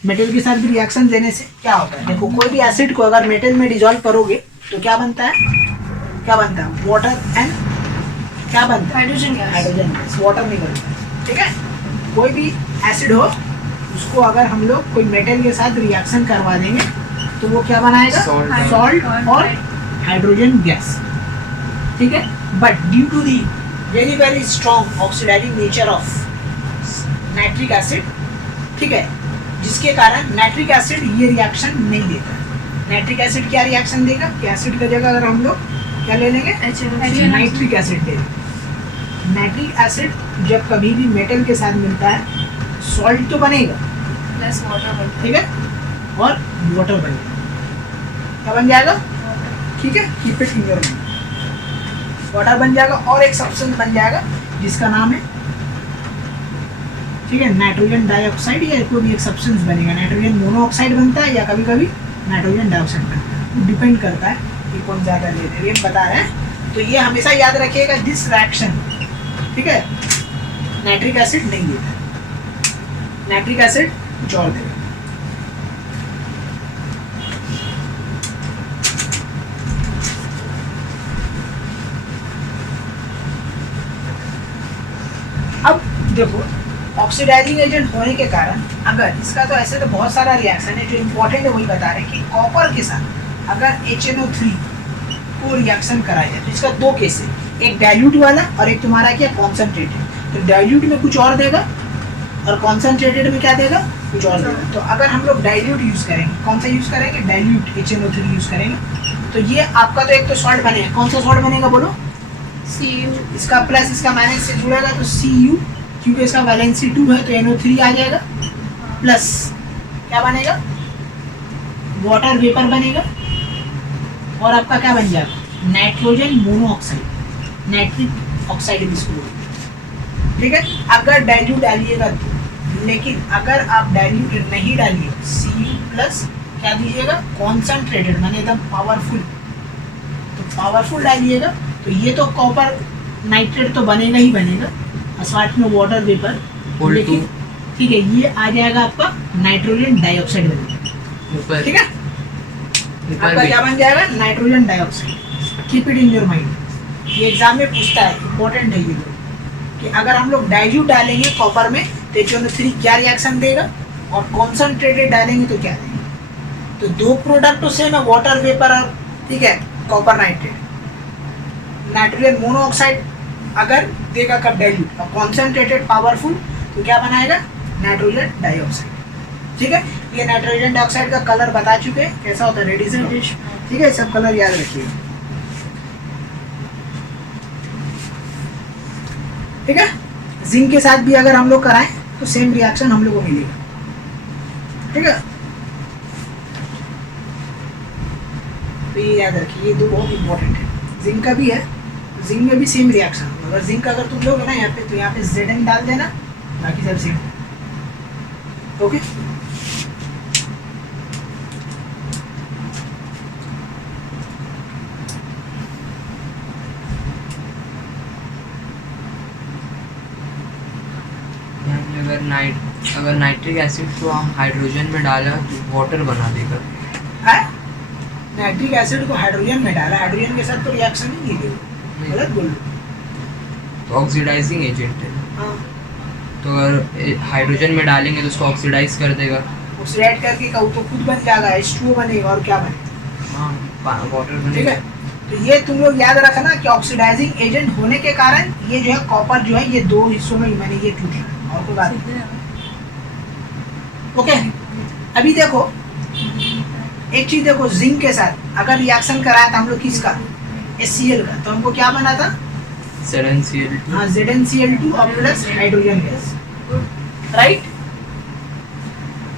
मेटल के साथ भी रिएक्शन देने से क्या होता है, देखो कोई भी एसिड को अगर मेटल में डिसॉल्व करोगे तो क्या बनता है, क्या बनता है, वाटर एंड क्या बनता है, hydrogen gas, hydrogen gas, water निकलता है, ठीक है। कोई भी एसिड हो उसको अगर हम लोग कोई मेटल के साथ रिएक्शन करवा देंगे तो वो क्या बनाएगा, सॉल्ट और हाइड्रोजन गैस, ठीक है। But due to the very very strong oxidising nature of nitric acid, ठीक है, जिसके कारण नाइट्रिक एसिड ये रिएक्शन नहीं देता। नाइट्रिक एसिड क्या रिएक्शन देगा कि एसिड का जगह अगर हम लोग क्या ले लेंगे, नाइट्रिक एसिड ले लेंगे। नाइट्रिक एसिड जब कभी भी मेटल के साथ मिलता है सॉल्ट तो बनेगा प्लस वाटर बनता ठीक है, और वाटर बनेगा, क्या बन जाएगा, ठीक है, keep it in your mind. Water बन जाएगा और एक सब्सटेंस बन जाएगा जिसका नाम है, ठीक है, नाइट्रोजन डाइऑक्साइड, या कोई भी एक सब्सटेंस बनेगा। नाइट्रोजन मोनोऑक्साइड बनता है या कभी कभी नाइट्रोजन डाइऑक्साइड बनता है, वो डिपेंड करता है कि कौन ज़्यादा ले रहे हैं, ये बता रहे हैं। तो ये हमेशा याद रखिएगा दिस रिएक्शन, ठीक है, नाइट्रिक एसिड नहीं देता, नाइट्रिक एसिड कुछ और देगा। अब देखो ऑक्सीडाइजिंग एजेंट होने के कारण अगर इसका, तो ऐसे तो बहुत सारा रिएक्शन है, जो इम्पोर्टेंट है वही बता रहे हैं कि कॉपर के साथ अगर HNO3 को रिएक्शन कराया जाए तो इसका दो केस है, एक डाइल्यूट वाला और एक तुम्हारा क्या कॉन्सेंट्रेटेड। तो डाइल्यूट में कुछ और देगा और कॉन्सेंट्रेटेड में क्या देगा, कुछ और देगा। तो अगर हम लोग डाइल्यूट यूज़ करेंगे, कौन सा यूज़ करेंगे, डाइल्यूट HNO3 यूज़ करेंगे, तो ये आपका तो एक तो सॉल्ट बनेगा, कौन सा सॉल्ट बनेगा बोलो, Cu, इसका प्लस इसका माइनस से जुड़ेगा तो Cu, क्योंकि इसका वैलेंसी 2 है तो NO3 आ जाएगा, प्लस क्या बनेगा, वाटर वेपर बनेगा, और आपका क्या बन जाएगा, नाइट्रोजन मोनोऑक्साइड, नाइट्रिक ऑक्साइड इसको बोलते हैं, ठीक है। अगर डाइल्यूट डालिएगा तो, लेकिन अगर आप डाइल्यूट नहीं डालिए Cu प्लस क्या दीजिएगा, कॉन्सनट्रेटेड माने एकदम पावरफुल, तो पावरफुल डालिएगा तो ये तो कॉपर नाइट्रेट तो बनेगा ही बनेगा, और साथ में वाटर वेपर, लेकिन ठीक है ये आ जाएगा आपका नाइट्रोजन डाइऑक्साइड बनेगा, ठीक है, आपका क्या बन जाएगा, nitrogen dioxide. Keep it in your mind, ये एग्जाम में पूछता है, इंपॉर्टेंट है ये लोग, कि अगर हम लोग डाइल्यूट डालेंगे कॉपर में तो HNO3 क्या रिएक्शन देगा, और कॉन्सनट्रेटेड डालेंगे तो क्या देगा। तो दो प्रोडक्ट तो सेम है, वाटर वेपर और ठीक है कॉपर नाइट्रेट। नाइट्रोजन मोनोऑक्साइड अगर देगा कब डाइल्यूट, और कॉन्सनट्रेटेड पावरफुल तो क्या बनाएगा, नाइट्रोजन डाइऑक्साइड, ठीक है। ये नाइट्रोजन डाइऑक्साइड का कलर बता चुके हैं कैसा होता है, रेडिश, ठीक है, सब कलर याद रखिए, ठीक है। जिंक के साथ भी अगर हम लोग कराएं तो सेम रिएक्शन हम लोग को मिलेगा, ठीक है। तो ये याद रखिए, ये दो बहुत इंपॉर्टेंट है, जिंक का भी है जिंक में भी सेम रिएक्शन होगा। अगर जिंक अगर तुम लोगे ना यहाँ पे, तो यहाँ पे Zn डाल देना, बाकी सब सेम। ओके, अगर नाइट्रिक एसिड को हम हाइड्रोजन में डाला तो वाटर बना देगा। है नाइट्रिक एसिड को हाइड्रोजन में डाला, हाइड्रोजन के साथ तो रिएक्शन ही नहीं होगा, गलत बोल रहे हो। तो ऑक्सीडाइजिंग एजेंट है। हाँ, तो अगर हाइड्रोजन में डालेंगे तो उसको ऑक्सीडाइज कर देगा। ऑक्सीडाइज करके का तो खुद बन जाएगा, H2O बनेगा और क्या बनेगा? हाँ, वाटर ठीक बनेगा। है, तो ये तुम लोग याद रखना कि ऑक्सीडाइजिंग एजेंट होने के कारण ये जो है कॉपर जो है ये दो हिस्सों में मैंने ये टूट रहा है, और कोई बात नहीं। ओके, अभी देखो एक चीज देखो, जिंक के साथ अगर रिएक्शन कराया था हम लोग किसका, HCl का, तो हमको क्या बना था? ZnCl2। हाँ, ZnCl2 और प्लस हाइड्रोजन गैस, राइट।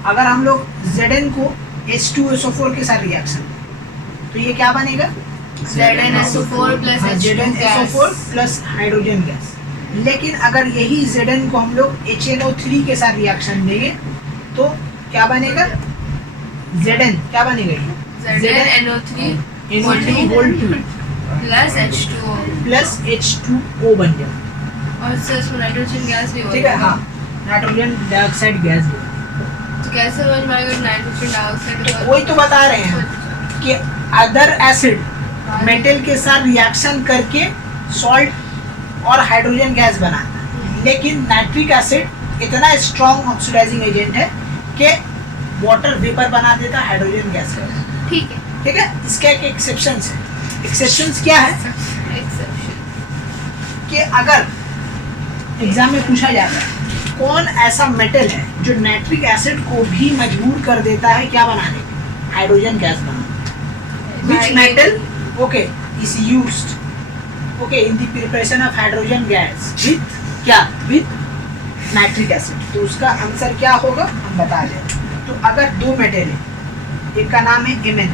अगर हम लोग Zn को H2SO4 के साथ रिएक्शन, तो ये क्या बनेगा? ZnSO4 plus हाँ, ZnSO4 प्लस हाइड्रोजन गैस। लेकिन अगर यही Zn को हम लोग HNO3 के साथ रिएक्शन देंगे तो क्या बनेगा? Zn क्या बनेगा? ZnNO3 NO3 whole 2 plus H2O plus H2O बन जाएगा। और इससे उसमें नाइट्रोजन गैस भी ठीक है, होगा। हाँ, नाइट्रोजन डाइऑक्साइड गैस भी। तो कैसे समझ में आएगा नाइट्रोजन डाइऑक्साइड? वही तो बता रहे हैं कि अदर एसिड मेटल के साथ रिएक्शन करके सॉल्ट और हाइड्रोजन गैस बनाता है, लेकिन नाइट्रिक एसिड इतना स्ट्रॉन्ग ऑक्सीडाइजिंग एजेंट है कि वाटर वेपर बना देता है हाइड्रोजन गैस का। ठीक है, ठीक है, इसके एक एक्सेप्शंस है। एक्सेप्शंस क्या है एक्सेप्शन कि अगर एग्जाम में पूछा जाता है कौन ऐसा मेटल है जो नाइट्रिक एसिड को भी मजबूर कर देता है क्या बनाने में, हाइड्रोजन गैस बनाने। Which metal okay is used okay in the preparation of hydrogen gas with क्या, विथ नाइट्रिक एसिड। तो उसका आंसर क्या होगा हम बता दें। तो अगर दो मेटल है, एक का नाम है Mn,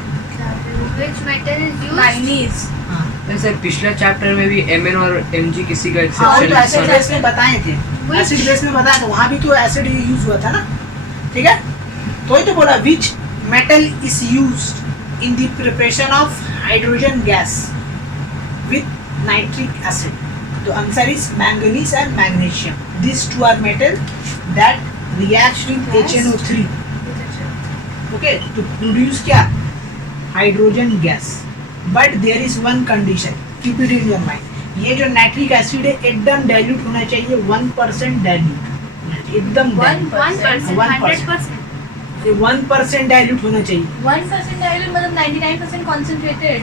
which metal is used? Manganese. हाँ, सर पिछला चैप्टर में भी Mn और Mg किसी का हाँ, वो तो एसिड एक्सेप्शन बेस में बताए थे, एसिड बेस में बताया था, वहाँ भी तो एसिड यूज हुआ था ना। ठीक है, तो ही तो बोला which metal is used in the preparation of hydrogen gas with nitric acid. तो answer is manganese and magnesium. This two are metal that reacts with HNO3 okay to produce क्या, hydrogen gas. But there is one condition, keep it in your mind, ये जो nitric acid है एकदम dilute होना चाहिए, 1% dilute, एकदम 1%, 100%. 1% dilute होना चाहिए। 1% डाइल्यूट मतलब 99% concentrated.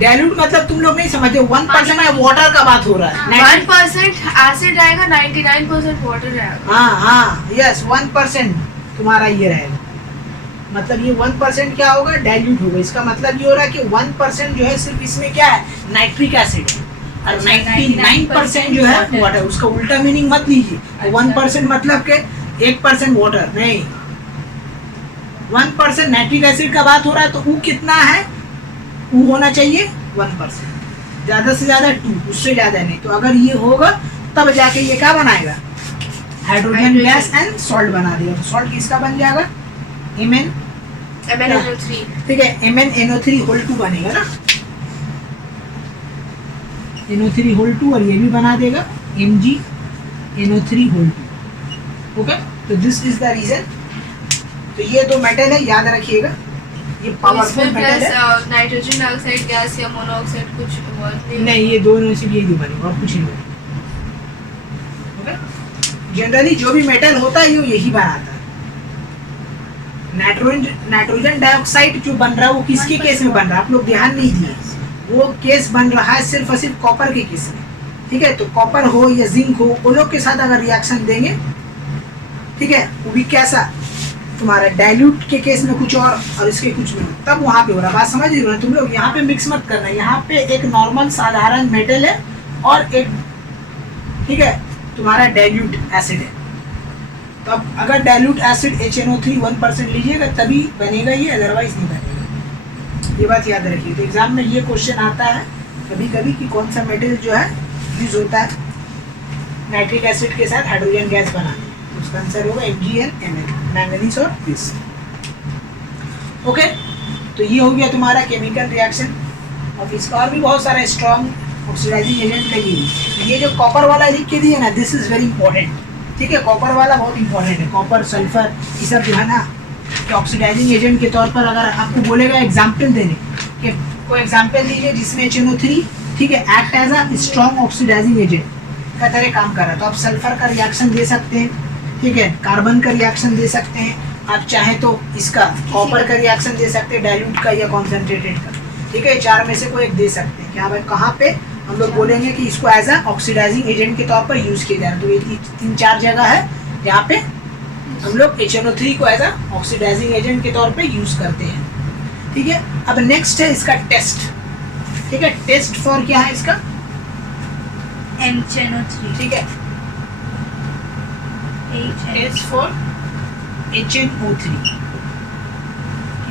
डाइल्यूट मतलब तुम लोग नहीं समझते, 1% में वाटर का बात हो रहा है। 1% एसिड रहेगा, 99% वाटर रहेगा. हाँ हाँ यस, 1% तुम्हारा ये रहेगा, मतलब ये 1% क्या होगा, डाइल्यूट होगा। इसका मतलब ये हो रहा है कि 1% जो है सिर्फ इसमें क्या है, नाइट्रिक एसिड है, और 99% जो है वाटर। उसका उल्टा मीनिंग मत लीजिए, 1% मतलब के 1% वाटर नहीं, 1% नाइट्रिक एसिड का बात हो रहा है। तो वो कितना है, वो होना चाहिए 1%, ज़्यादा से ज़्यादा 2, उससे ज़्यादा नहीं। तो अगर ये होगा तब जाके ये क्या बनाएगा, हाइड्रोजन गैस एंड सॉल्ट बना देगा। तो सॉल्ट किसका बन जाएगा, MnNO3. ठीक है, MnNO3 होल 2 बनेगा ना, NO3 होल 2, और ये भी बना देगा MgNO3 होल 2। ओके, तो दिस इज द रीजन। तो ये दो मेटल है, याद रखिएगा, ये पावरफुल इसमें मेटल प्लस है। नाइट्रोजन डाइऑक्साइड गैस या मोनोऑक्साइड कुछ इन्वॉल्व नहीं, ये दोनों सिर्फ यही दो बनेगा और कुछ नहीं। ओके, जनरली जो भी मेटल होता है ये यही बनाता है। नाइट्रोजन डाइऑक्साइड जो बन रहा है वो किसके केस में बन रहा है, आप लोग ध्यान नहीं दिए, वो केस बन रहा है सिर्फ और सिर्फ कॉपर के केस में। ठीक है, तो कॉपर हो या जिंक हो, उन लोग के साथ अगर रिएक्शन देंगे, ठीक है, वो भी कैसा, तुम्हारा डाइल्यूट के केस में कुछ और इसके कुछ में, तब वहाँ पे हो रहा। बात समझ रही हो ना तुम लोग, यहाँ पे मिक्स मत करना। यहाँ पे एक नॉर्मल साधारण मेटल है और एक, ठीक है, तुम्हारा डाइल्यूट एसिड है। तो अब अगर डाइल्यूट एसिड HNO3 1% लीजिएगा तभी बनेगा ये, अदरवाइज नहीं बनेगा। ये बात याद रखिए। तो एग्जाम में ये क्वेश्चन आता है, कभी कभी कि कौन सा मेटल जो है यूज होता है नाइट्रिक एसिड के साथ हाइड्रोजन गैस बनाने, उसका आंसर होगा MgNMn, मैंगनीज और दिस। ओके, तो ये हो गया तुम्हारा केमिकल रिएक्शन। अब इसका और भी बहुत सारा स्ट्रॉन्ग ऑक्सीडाइजिंग एजेंट लगेगी। ये जो कॉपर वाला लिख के दिए ना, दिस इज वेरी इंपॉर्टेंट, ठीक है, कॉपर वाला बहुत इंपॉर्टेंट है। कॉपर, सल्फर, ये सब जो है ना कि ऑक्सीडाइजिंग एजेंट के तौर पर अगर आपको बोलेगा एग्जाम्पल देने कि कोई एग्जाम्पल दीजिए जिसमें HNO3, ठीक है, act as a strong oxidising agent का तरह काम कर रहा है, तो आप सल्फर का रिएक्शन दे सकते हैं, ठीक है, कार्बन का रिएक्शन दे सकते हैं, आप चाहें तो इसका कॉपर का रिएक्शन दे सकते हैं, डाइल्यूट का या कॉन्सेंट्रेटेड का, ठीक है, चार में से कोई एक दे सकते हैं। क्या भाई, कहाँ पे हम लोग बोलेंगे कि इसको एज अ ऑक्सीडाइजिंग एजेंट के तौर पर यूज किया जा रहा है, तो ये 3-4 जगह है जहाँ पे हम लोग HNO3 को एज अ ऑक्सीडाइजिंग एजेंट के तौर पे यूज करते हैं, ठीक है। अब नेक्स्ट है इसका टेस्ट, ठीक है, टेस्ट फॉर क्या है इसका HNO3, ठीक है, टेस्ट फॉर HNO3,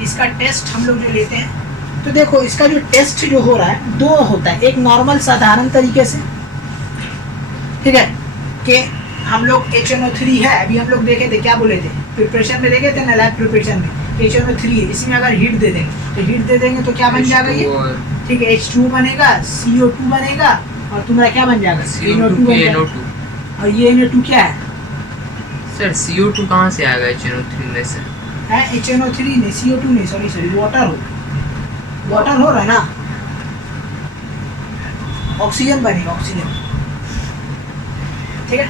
इसका टेस्ट हम लोग जो लेते हैं, तो देखो इसका जो टेस्ट जो हो रहा है दो होता है, एक नॉर्मल साधारण तरीके से, ठीक है, कि हम लोग HNO3 है, अभी हम लोग देखे थे क्या बोले थे प्रिपरेशन में, देखे थे ना लैब प्रिपरेशन में, HNO3 है, इसमें अगर हीट दे देंगे तो हीट दे देंगे तो क्या बन जाएगा ये, ठीक है, H2 बनेगा, CO2 बनेगा और तुम्हारा क्या बन जाएगा NO2 बन जाएगा। और ये NO2 क्या है सर, CO2 कहाँ से आएगा HNO3 में से? है HNO3 नहीं, CO2 नहीं, सॉरी वाटर हो रहा है ना, ऑक्सीजन बनेगा, ऑक्सीजन, ठीक है।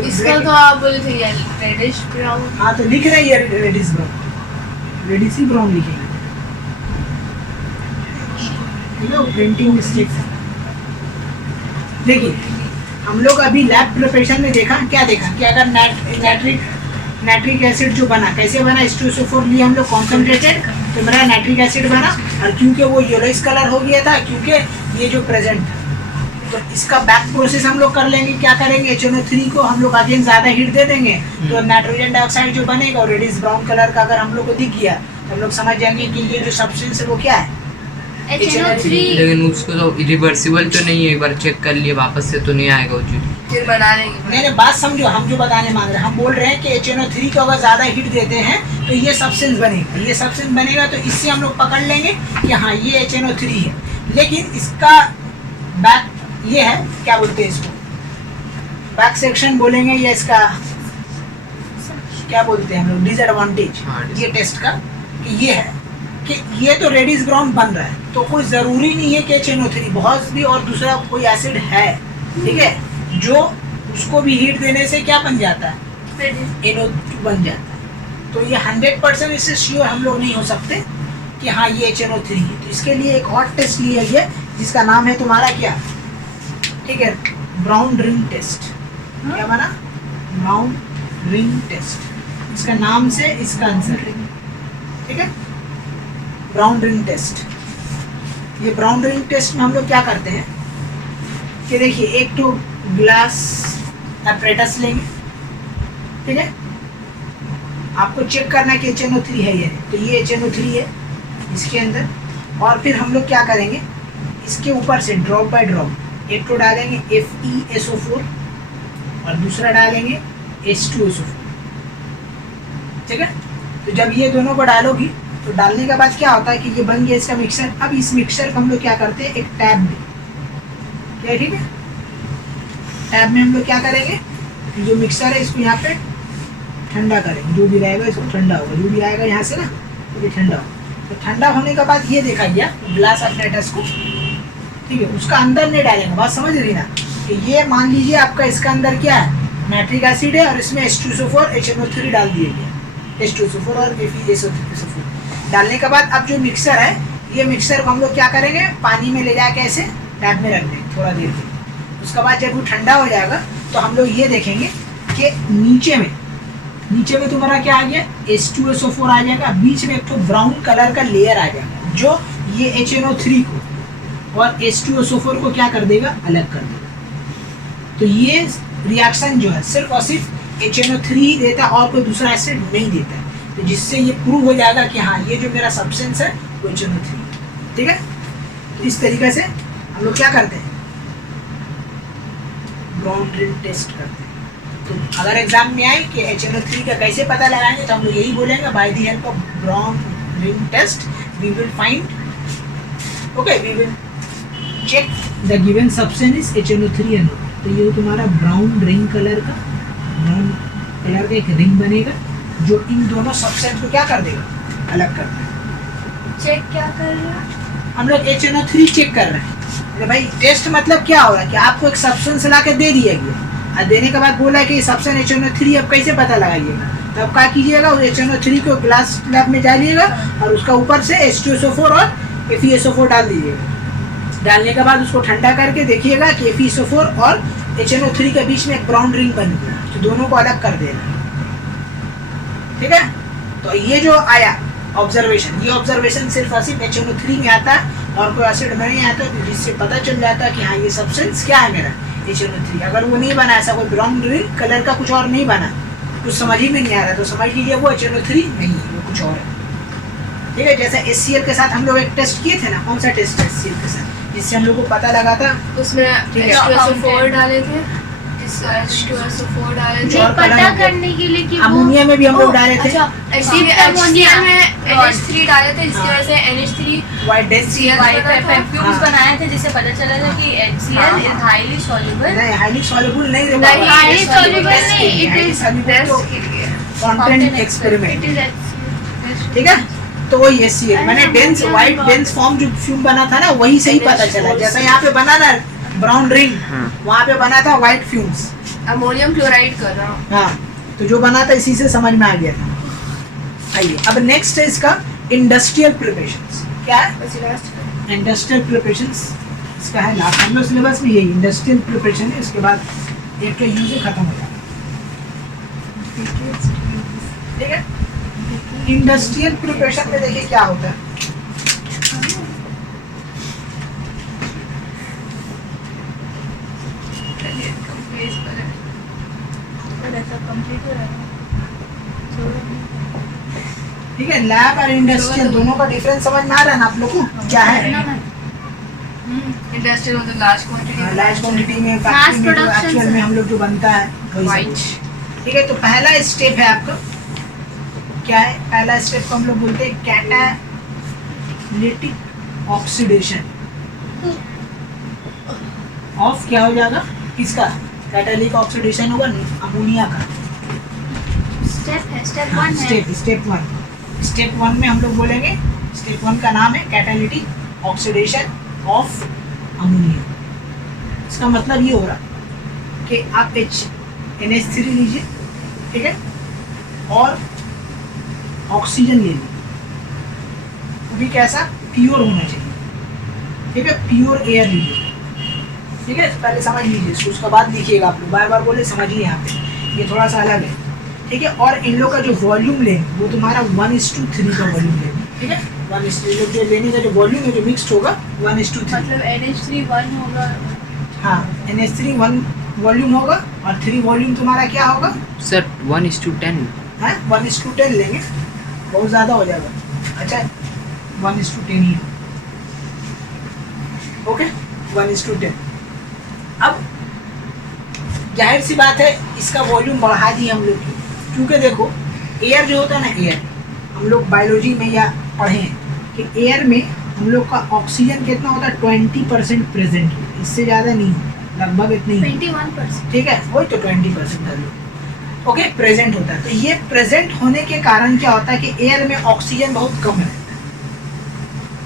इसका तो आप बोले थे यार रेडिश ब्राउन, हाँ तो लिख रहे हैं रेडिश ब्राउन, रेडिश ब्राउन लिखेंगे, प्रिंटिंग मिस्टेक। देखिए हम लोग अभी लैब प्रिपरेशन में देखा, क्या देखा कि अगर नाइट्रिक एसिड जो बना, कैसे बना, H2SO4 लिए हम लोग कॉन्सेंट्रेटेड, तो मेरा नाइट्रिक एसिड बना, और क्योंकि वो येलोइश कलर हो गया था, क्योंकि ये जो प्रेजेंट था, तो इसका बैक प्रोसेस हम लोग कर लेंगे, क्या करेंगे, HNO3 को हम लोग अगेन ज़्यादा हीट दे देंगे, तो नाइट्रोजन डाइऑक्साइड जो बनेगा और रेडिश ब्राउन कलर का अगर हम लोग को दिख गया तो हम लोग समझ जाएंगे कि ये जो सब्सटेंस है वो क्या है, HNO3। लेकिन उसको तो रिवर्सिबल तो नहीं है, एक बार चेक कर लिए वापस से तो नहीं आएगा वो चीज, फिर बना लेंगे। नहीं बात समझो, हम जो बताने मांग रहे हैं, हम बोल रहे हैं कि HNO3 को अगर ज़्यादा हीट देते हैं तो ये सब्सटेंस बनेगा, ये सब्सटेंस बनेगा, तो इससे हम लोग पकड़ लेंगे कि हाँ ये HNO3 है। लेकिन इसका बैक ये है, क्या बोलते हैं इसको, बैक सेक्शन बोलेंगे, या इसका क्या बोलते हैं हम लोग, डिसएडवांटेज ये टेस्ट का, कि ये है कि ये तो रेडिश ब्राउन बन रहा है, तो कोई ज़रूरी नहीं है कि HNO3, बहुत भी और दूसरा कोई एसिड है, ठीक है, जो उसको भी हीट देने से क्या बन जाता है, NO2 बन जाता है। तो ये 100% इससे श्योर हम लोग नहीं हो सकते कि हाँ ये HNO3 है। तो इसके लिए एक और टेस्ट लिया गया जिसका नाम है तुम्हारा क्या, ठीक है, ब्राउन रिंग टेस्ट। क्या बना, ब्राउन रिंग टेस्ट, इसका नाम से इसका आंसर, ठीक है, ब्राउन रिंग टेस्ट। ये ब्राउन रिंग टेस्ट में हम लोग क्या करते हैं कि देखिए एक तो ग्लास एपरेटस लेंगे, ठीक है, आपको चेक करना है कि HNO3 है या नहीं, तो ये HNO3 है इसके अंदर, और फिर हम लोग क्या करेंगे, इसके ऊपर से ड्रॉप बाय ड्रॉप एक तो डालेंगे FeSO4 और दूसरा डालेंगे H2SO4, ठीक है। तो जब ये दोनों को डालोगी तो डालने के बाद क्या होता है कि ये बन गया इसका मिक्सर। अब इस मिक्सर को हम लोग क्या करते हैं, एक टैब में, क्या, ठीक है, टैब में हम लोग क्या करेंगे, जो मिक्सर है इसको यहाँ पे ठंडा करेंगे, जो भी रहेगा इसको ठंडा होगा, जो भी आएगा यहाँ से ना तो ये ठंडा होगा। तो ठंडा होने के बाद ये देखा गया ग्लास एपरेटस को, ठीक है, उसका अंदर नहीं डालेंगे, बात समझ रही ना, कि ये मान लीजिए आपका इसका अंदर क्या है, नाइट्रिक एसिड है और इसमें H2SO4 HNO3 डाल दिए गए, H2SO4 और FeSO4 डालने के बाद अब जो मिक्सर है, ये मिक्सर को हम लोग क्या करेंगे, पानी में ले जाके ऐसे टैब में रख देंगे थोड़ा देर के। उसके बाद जब वो ठंडा हो जाएगा तो हम लोग ये देखेंगे कि नीचे में तुम्हारा क्या आ गया, H2SO4 आ जाएगा, बीच में एक तो ब्राउन कलर का लेयर आ जाएगा जो ये HNO3 को और H2SO4 को क्या कर देगा, अलग कर देगा। तो ये रिएक्शन जो है सिर्फ और सिर्फ HNO3 देता है और कोई दूसरा एसिड नहीं देता है, तो जिससे ये प्रूव हो जाएगा कि हाँ ये जो मेरा सब्सटेंस है वो HNO3, ठीक है। इस तरीके से हम लोग क्या करते हैं, ब्राउन रिंग टेस्ट करते हैं। तो अगर एग्जाम में आए कि HNO3 का कैसे पता लगाएंगे, तो हम लोग यही बोलेंगे, by the help of brown ring test we will find, okay, we will check the given substance is HNO3 and तो ये तुम्हारा ब्राउन रिंग कलर का एक रिंग बनेगा जो इन दोनों सब्सटेंस को क्या कर देगा, अलग कर देगा। चेक क्या कर रहे हैं हम लोग HNO3 चेक कर रहे हैं। अरे भाई टेस्ट मतलब क्या हो रहा है कि आपको एक सब्सटेंस ला के दे दिया गया और देने के बाद बोला है कि सब्सटेंस HNO3 अब कैसे पता लगाइएगा, तब क्या कीजिएगा, उस HNO3 को ग्लास स्लैब में डालिएगा और उसका ऊपर से H2SO4 और FeSO4 डाल दीजिएगा। डालने के बाद उसको ठंडा करके देखिएगा कि FeSO4 और HNO3 के बीच में एक ब्राउन रिंग बन गया, तो दोनों को अलग कर देगा। ठीक है, तो ये जो आया ऑब्जर्वेशन, ये ऑब्जर्वेशन सिर्फ और सिर्फ HNO3 में आता है और कोई एसिड में नहीं आता, तो जिससे पता चल जाता है कि हाँ ये सब्सटेंस क्या है मेरा HNO3। अगर वो नहीं बना, ऐसा कोई ब्राउन रिंग कलर का कुछ और नहीं बना, कुछ समझ ही में नहीं आ रहा, तो समझ लीजिए वो HNO3 नहीं है, वो कुछ और है। ठीक है, जैसे HCl के साथ हम लोग एक टेस्ट किए थे ना, कौन सा टेस्ट HCl के साथ, जिससे हम लोग को पता लगा था, उसमें ठीक है, H2SO4 डाले थे, H2SO4 डाले थे, और पता कलर करने के लिए कि वो अमोनिया में भी हम लोग डाले थे, अमोनिया में NH3 डाले थे, जिसकी वजह से NH3 व्हाइट डेंस फ्यूम्स बनाए थे, जिससे पता चला था कि HCl इज हाईली सॉल्युबल। नहीं, हाईली सॉल्युबल नहीं, देखो नहीं, हाईली सॉल्युबल नहीं, इट इज सॉल्युबल के लिए कंटेंट एक्सपेरिमेंट। इट इज ठीक है, तो वही HCl मैंने डेंस व्हाइट डेंस फॉर्म जो फ्यूम बना था ना, वही से ही पता चला। जैसा यहाँ पे बना ना ब्राउन रिंग, वहाँ पे बना था व्हाइट फ्यूम्स, अमोनियम क्लोराइड कर रहा हूँ। हाँ, तो जो बना था इसी से समझ में आ गया था। आइए अब नेक्स्ट है इसका इंडस्ट्रियल प्रिपरेशंस। क्या है इंडस्ट्रियल प्रिपरेशंस, इसका है लास्ट हम लोग सिलेबस में यही इंडस्ट्रियल प्रिपरेशन है, इसके बाद एक का यूज खत्म हो जाएगा। ठीक है, इंडस्ट्रियल प्रिपरेशन में देखिए क्या होता है। ठीक है, लैब और इंडस्ट्रियल दोनों का डिफरेंस समझ में आ रहा है ना आप लोग को, क्या है? इंडस्ट्रियल मतलब लार्ज क्वांटिटी, लार्ज क्वांटिटी में फैक्ट्री में जो एक्चुअल में हम लोग जो बनता है वही सब। ठीक है, तो पहला स्टेप है आपका, क्या है पहला स्टेप को हम लोग बोलते हैं कैटालिटिक ऑक्सीडेशन ऑफ, क्या हो जाएगा किसका, कैटालिटिक ऑक्सीडेशन होगा अमोनिया का। स्टेप वन में हम लोग बोलेंगे, स्टेप वन का नाम है कैटालिटिक ऑक्सीडेशन ऑफ अमोनिया। इसका मतलब ये हो रहा कि आप NH3 लीजिए, ठीक है, और ऑक्सीजन ले लीजिए, वो भी कैसा, प्योर होना चाहिए। ठीक है, प्योर एयर लीजिए। ठीक है, पहले समझ लीजिए इसको, उसके बाद लिखिएगा। आप लोग बार बार बोले समझिए, यहाँ पे ये थोड़ा सा अलग है। ठीक है, और इन लोग का जो वॉल्यूम लेंगे वो तुम्हारा 1:3 का वॉल्यूम लेंगे। ठीक है, 1:3 जो लेने का जो वॉल्यूम है जो मिक्स्ड होगा 1:3, मतलब NH3 1 होगा। हाँ, NH3 1 वॉल्यूम होगा और 3 वॉल्यूम तुम्हारा क्या होगा सर 1:10 है, 1:10 लेंगे, बहुत ज़्यादा हो जाएगा। अच्छा 1:10 ही, ओके 1:10। अब जाहिर सी बात है इसका वॉल्यूम बढ़ा दिए हम लोग, क्योंकि देखो एयर जो होता है ना, एयर हम लोग बायोलॉजी में या पढ़े हैं कि एयर में हम लोग का ऑक्सीजन कितना होता है 20% प्रेजेंट, इससे ज़्यादा नहीं, लगभग इतनी 21%। ठीक है, वही तो 20% कर लो, ओके, प्रेजेंट होता है। तो ये प्रेजेंट होने के कारण क्या होता है कि एयर में ऑक्सीजन बहुत कम रहता है,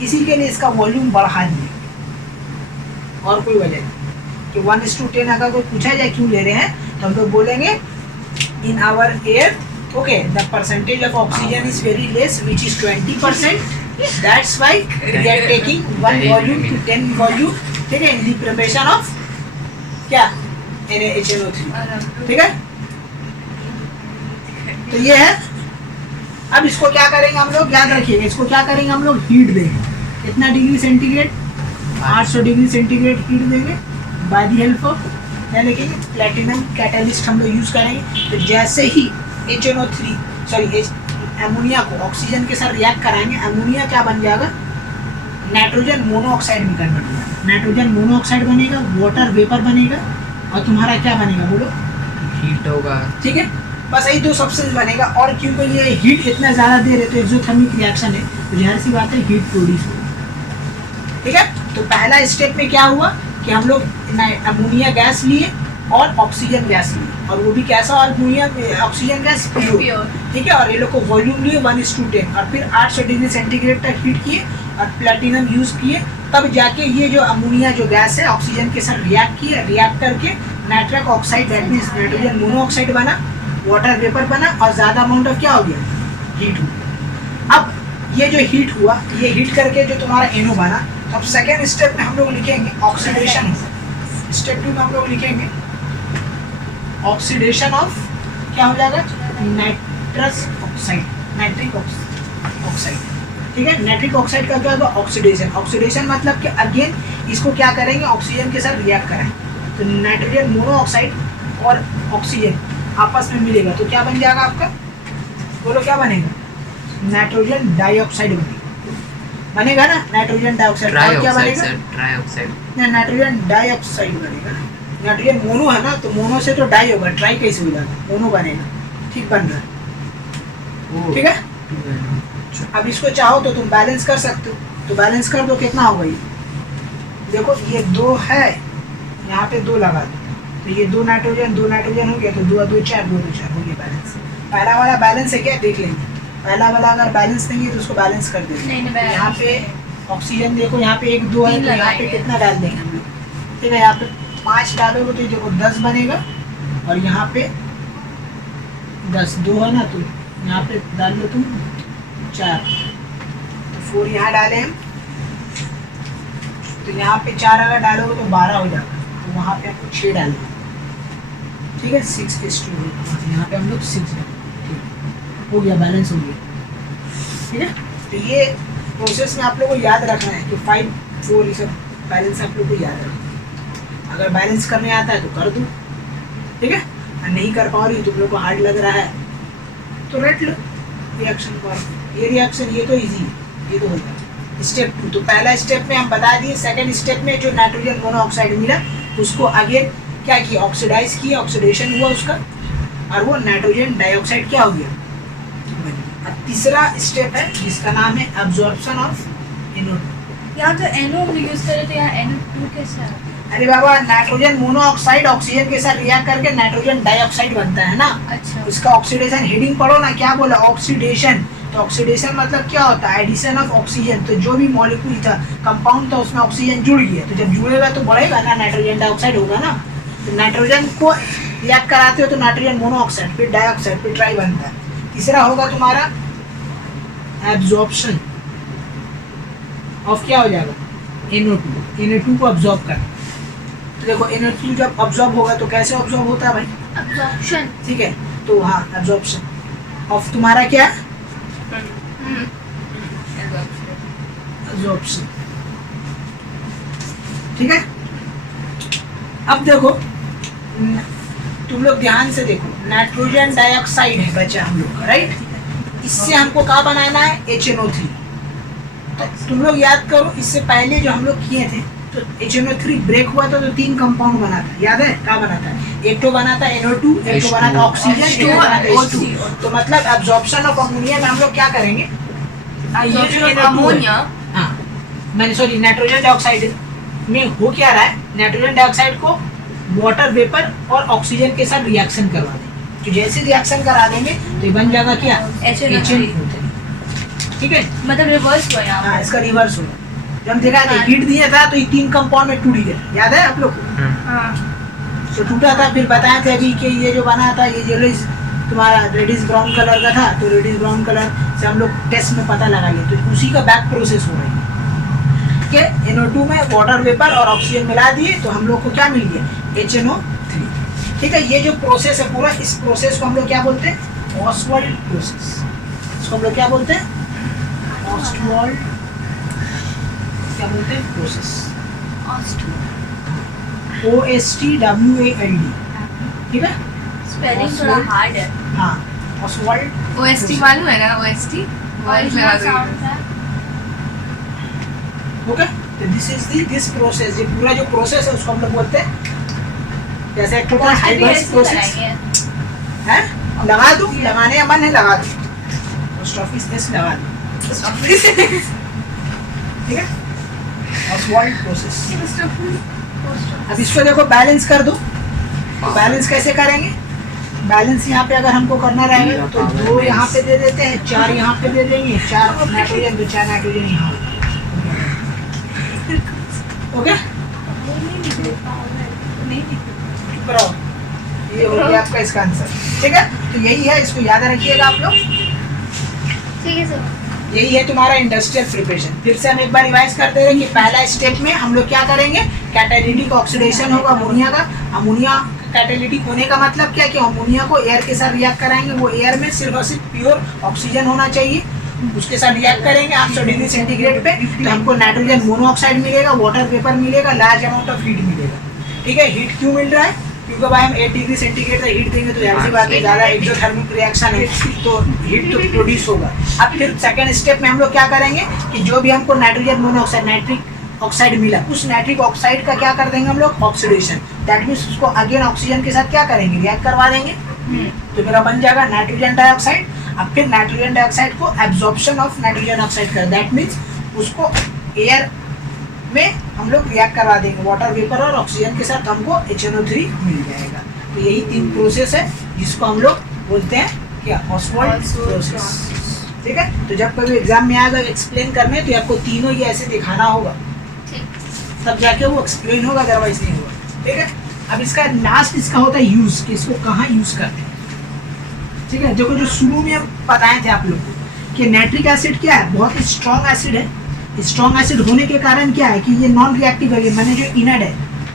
इसी के लिए इसका वॉल्यूम बढ़ा दिए, और कोई वजह नहीं। कि 1:10 अगर कोई पूछा जाए क्यों ले रहे हैं, तो हम लोग बोलेंगे in our air, okay, the percentage of oxygen is very less which is 20%, that's why we are taking 1 volume to 10 volume. ठीक है, इन द प्रिपरेशन ऑफ क्या NaHNO3। ठीक है, तो ये है। अब इसको क्या करेंगे हम लोग, याद रखिएगा, इसको क्या करेंगे हम लोग, हीट देंगे। कितना degree centigrade, 800 degree centigrade heat देंगे बाय द हेल्प ऑफ क्या लिखेंगे, प्लेटिनम कैटालिस्ट हम लोग यूज करेंगे। तो जैसे ही अमोनिया को ऑक्सीजन के साथ रिएक्ट कराएंगे, अमोनिया क्या बन जाएगा, नाइट्रोजन मोनोऑक्साइड में कन्वर्ट होगा। नाइट्रोजन मोनोऑक्साइड बनेगा, वाटर वेपर बनेगा, और तुम्हारा क्या बनेगा बोलो? हीट होगा। ठीक है, बस यही दो सब्सटेंस बनेगा। और क्योंकि ये हीट इतना ज़्यादा दे रहे तो एक्सोथर्मिक रिएक्शन है, तो जाहिर सी बात है हीट प्रोड्यूस होगा। ठीक है, तो पहला स्टेप में क्या हुआ कि हम लोग अमोनिया गैस लिए और ऑक्सीजन गैस लिए, और वो भी कैसा अमोनिया ऑक्सीजन गैस प्योर। ठीक है, और ये लोग को वॉल्यूम लिए 1:10, और फिर 800 डिग्री सेंटीग्रेड तक हीट किए और प्लेटिनम यूज़ किए, तब जाके ये जो अमोनिया जो गैस है ऑक्सीजन के साथ रिएक्ट किए, रिएक्ट करके nitric oxide that means nitrogen monoxide बना, वाटर वेपर बना, और ज़्यादा अमाउंट ऑफ क्या हो गया? हीट हुआ। अब ये जो हीट हुआ, ये हीट करके जो तुम्हारा एनो बना, तो अब सेकेंड स्टेप में हम लोग लिखेंगे ऑक्सीडेशन। स्टेप 2 में हम लोग लिखेंगे ऑक्सीडेशन ऑफ क्या हो जाएगा? Nitrous oxide, nitric oxide. ठीक है, नाइट्रिक ऑक्साइड का क्या होगा? ऑक्सीडेशन। ऑक्सीडेशन मतलब कि अगेन इसको क्या करेंगे? ऑक्सीजन के साथ रिएक्ट करेंगे, तो नाइट्रोजन मोनोऑक्साइड और ऑक्सीजन आपस में मिलेगा, तो क्या बन जाएगा आपका? बोलो क्या बनेगा? नाइट्रोजन डाइऑक्साइड बनेगा ना, नाइट्रोजन डाइऑक्साइड। और क्या बनेगा? ट्राइऑक्साइड। नाइट्रोजन डाइऑक्साइड बनेगा। नाइट्रोजन मोनो है ना, तो मोनो से तो डाई होगा, ट्राई कैसे हो जाएगा? मोनो बनेगा। ठीक बन रहा है, ठीक है। अब इसको चाहो तो तुम बैलेंस कर सकते हो, तो बैलेंस कर दो, कितना होगा ये? देखो ये 2 है, यहाँ पे 2 लगा दो, तो ये 2 नाइट्रोजन हो गया, तो 2 और 2 4, 2 और 2 4 हो गया बैलेंस। पहला वाला बैलेंस है क्या? देख लेंगे। पहला वाला अगर बैलेंस नहीं है तो उसको बैलेंस कर देंगे। यहाँ पे ऑक्सीजन देखो, यहाँ पे 1 2 है, तो यहाँ पे कितना डाल देंगे हम लोग? ठीक है, यहाँ पे 5 डालोगे तो देखो 10 बनेगा, और यहाँ पे 10 2 है ना, तो यहाँ पे डाल लो तुम 4, तो 4 यहाँ डाले हम, तो यहाँ पे 4 अगर डालोगे तो 12 हो जाएगा, तो वहाँ पे हमको 6 डालेंगे। ठीक है, 6:2, यहाँ पे हम लोग 6 डालेंगे। हो गया, बैलेंस हो गया। ठीक है, तो ये प्रोसेस में आप लोगों को याद रखना है कि 5 4 ये सब बैलेंस आप लोग को याद रखना है। अगर बैलेंस करने आता है तो कर दो, ठीक है, और नहीं कर पा रही तुम लोग को हार्ड लग रहा है तो रट लो रिएक्शन पर। ये रिएक्शन ये तो इजी है, ये तो होता है। स्टेप 2, तो पहला स्टेप में हम बता दिए। सेकेंड स्टेप में जो नाइट्रोजन मोनोऑक्साइड मिला उसको अगेन क्या किया? ऑक्सीडाइज किया, ऑक्सीडेशन हुआ उसका, और वो नाइट्रोजन डाइऑक्साइड क्या हो गया? अब तीसरा स्टेप है जिसका नाम है एब्जॉर्प्शन ऑफ NO2। यहाँ तो NO हम यूज करें तो यहाँ NO2 कैसे आता है? अरे बाबा, नाइट्रोजन मोनोऑक्साइड ऑक्सीजन के साथ रिएक्ट करके नाइट्रोजन डाइऑक्साइड बनता है ना। अच्छा, उसका ऑक्सीडेशन हेडिंग पढ़ो ना, क्या बोला? ऑक्सीडेशन। तो ऑक्सीडेशन मतलब क्या होता है? Addition of oxygen. तो जो भी मॉलिक्यूल था, कंपाउंड था, उसमें ऑक्सीजन जुड़ गया, तो जब जुड़ेगा तो बढ़ेगा ना, नाइट्रोजन डाइऑक्साइड होगा ना। तो नाइट्रोजन को रिएक्ट कराते हो तो नाइट्रोजन मोनोऑक्साइड, फिर डाइऑक्साइड, फिर ट्राई बनता है। तीसरा होगा तुम्हारा एब्जॉर्प्शन ऑफ क्या हो जाएगा? NO2। NO2 को अब्जॉर्ब कर। तो देखो NO2 जब अब्जॉर्ब होगा तो कैसे अब्जॉर्ब होता है भाई? अब्जॉर्प्शन। ठीक है, तो हाँ, एब्जॉर्प्शन ऑफ तुम्हारा क्या? एब्जॉर्प्शन। ठीक है, अब देखो तुम लोग ध्यान से देखो, नाइट्रोजन डाइऑक्साइड है बचा हम लोग का, राइट? इससे हमको क्या बनाना है? HNO3। तो तुम लोग याद करो, इससे पहले जो हम लोग किए थे तो HNO3 ब्रेक हुआ था तो 3 कंपाउंड बना था, याद है? क्या बना था? एक तो बना था NO2, एक तो बना था ऑक्सीजन, एक तो बना था H2। तो मतलब एब्जॉर्प्शन ऑफ अमोनिया में हम लोग क्या करेंगे? अमोनिया, हाँ मैंने सॉरी, नाइट्रोजन डाइऑक्साइड में हो क्या रहा है? नाइट्रोजन डाइऑक्साइड को वाटर वेपर और ऑक्सीजन के साथ रिएक्शन करवा दें, तो जैसे रिएक्शन करा देंगे तो ये बन जाएगा क्या? HNO3। ठीक है, मतलब रिवर्स हुआ यहाँ। हाँ, इसका रिवर्स होगा। जब हम देखा था हीट दिया था तो ये 3 कंपाउंड में टूट गया, याद है आप लोग को? हाँ, तो टूटा था, फिर बताया था अभी कि ये जो बना था ये येलोइश तुम्हारा रेडिश ब्राउन कलर का था, तो रेडिश ब्राउन कलर से हम लोग टेस्ट में पता लगा लिया, तो उसी का बैक प्रोसेस हो रही है कि NO2 में वाटर वेपर और ऑक्सीजन मिला दिए तो हम लोग को क्या मिल गया? HNO3। ठीक है, ये जो प्रोसेस है पूरा, इस प्रोसेस को हम लोग क्या बोलते हैं? Oswald process. इसको हम लोग क्या बोलते हैं? ऑस्वाल्ड क्या बोलते हैं? प्रोसेस। OSTWALD। ठीक है, स्पेलिंग थोड़ा हार्ड है। हाँ, ऑस्वाल्ड। OST मालूम है ना? OST ओरिजिनल साउंड है। ओके, तो दिस प्रोसेस, ये पूरा जो प्रोसेस है उसको हम लोग बोलते हैं, जैसे एक होता है हाइबर्स प्रोसेस है। लगा दूं, लगाने का मन है लगा दूं, पोस्ट ऑफिस दिस लगा दूं, ठीक है, ऑसवाल्ड प्रोसेस। अब इसको देखो बैलेंस कर दो, बैलेंस कैसे करेंगे? बैलेंस यहाँ पे अगर हमको करना रहेगा तो 2 यहाँ पे दे देते हैं, 4 यहाँ पे दे देंगे, 4 नाइट्रोजन, 2 4 नाइट्रोजन यहाँ। ओके, बराबर, ये हो गया आपका इसका आंसर, ठीक है। तो यही है, इसको याद रखिएगा आप लोग, ठीक है सर। यही है तुम्हारा इंडस्ट्रियल प्रिपरेशन। फिर से हम एक बार रिवाइज करते रहे कि पहला स्टेप में हम लोग क्या करेंगे, कैटालिटिक ऑक्सीडेशन होगा अमोनिया का। अमोनिया कैटालिटिक होने का मतलब क्या, कि अमोनिया को एयर के साथ रिएक्ट कराएंगे, वो एयर में सिर्फ और सिर्फ प्योर ऑक्सीजन होना चाहिए, उसके साथ रिएक्ट करेंगे 800 डिग्री सेंटीग्रेड पे, तो हमको नाइट्रोजन मोनोऑक्साइड मिलेगा, वाटर वेपर मिलेगा, लार्ज अमाउंट ऑफ हीट मिलेगा, ठीक है। हीट क्यों मिल रहा है? क्योंकि भाई हम 8 डिग्री सेंटीग्रेड तक हीट देंगे तो जाहिर सी बात है ज़्यादा एक्सोथर्मिक रिएक्शन है, तो हीट तो प्रोड्यूस होगा। अब फिर सेकंड स्टेप में हम लोग क्या करेंगे कि जो भी हमको नाइट्रोजन मोनोऑक्साइड, नाइट्रिक ऑक्साइड मिला, उस नाइट्रिक ऑक्साइड का क्या कर देंगे हम लोग, ऑक्सीडेशन। दैट मीन्स उसको अगेन ऑक्सीजन के साथ क्या करेंगे, रिएक्ट करवा देंगे, तो मेरा बन जाएगा नाइट्रोजन डाइऑक्साइड। अब फिर नाइट्रोजन डाइऑक्साइड को एब्जॉर्प्शन ऑफ नाइट्रोजन ऑक्साइड कर, दैट मीन्स उसको एयर में हम लोग रिएक्ट करवा देंगे, वाटर वेपर और ऑक्सीजन के साथ हमको HNO3 मिल जाएगा। तो यही 3 प्रोसेस है जिसको हम लोग बोलते हैं क्या, ऑसवाल्ड प्रोसेस, ठीक है। तो जब कभी एग्जाम में आएगा एक्सप्लेन करने तो आपको तीनों ये ऐसे दिखाना होगा, तब जाके वो एक्सप्लेन होगा, अदरवाइज नहीं होगा, ठीक है। अब इसका लास्ट इसका होता है यूज, कि इसको कहाँ यूज करते हैं, ठीक है। देखो जो शुरू में हम बताए थे आप लोग को कि नाइट्रिक एसिड क्या है, बहुत ही स्ट्रॉन्ग एसिड है। स्ट्रॉन्ग एसिड होने के कारण क्या है कि ये नॉन रिएक्टिव एलिमेंट, मैंने जो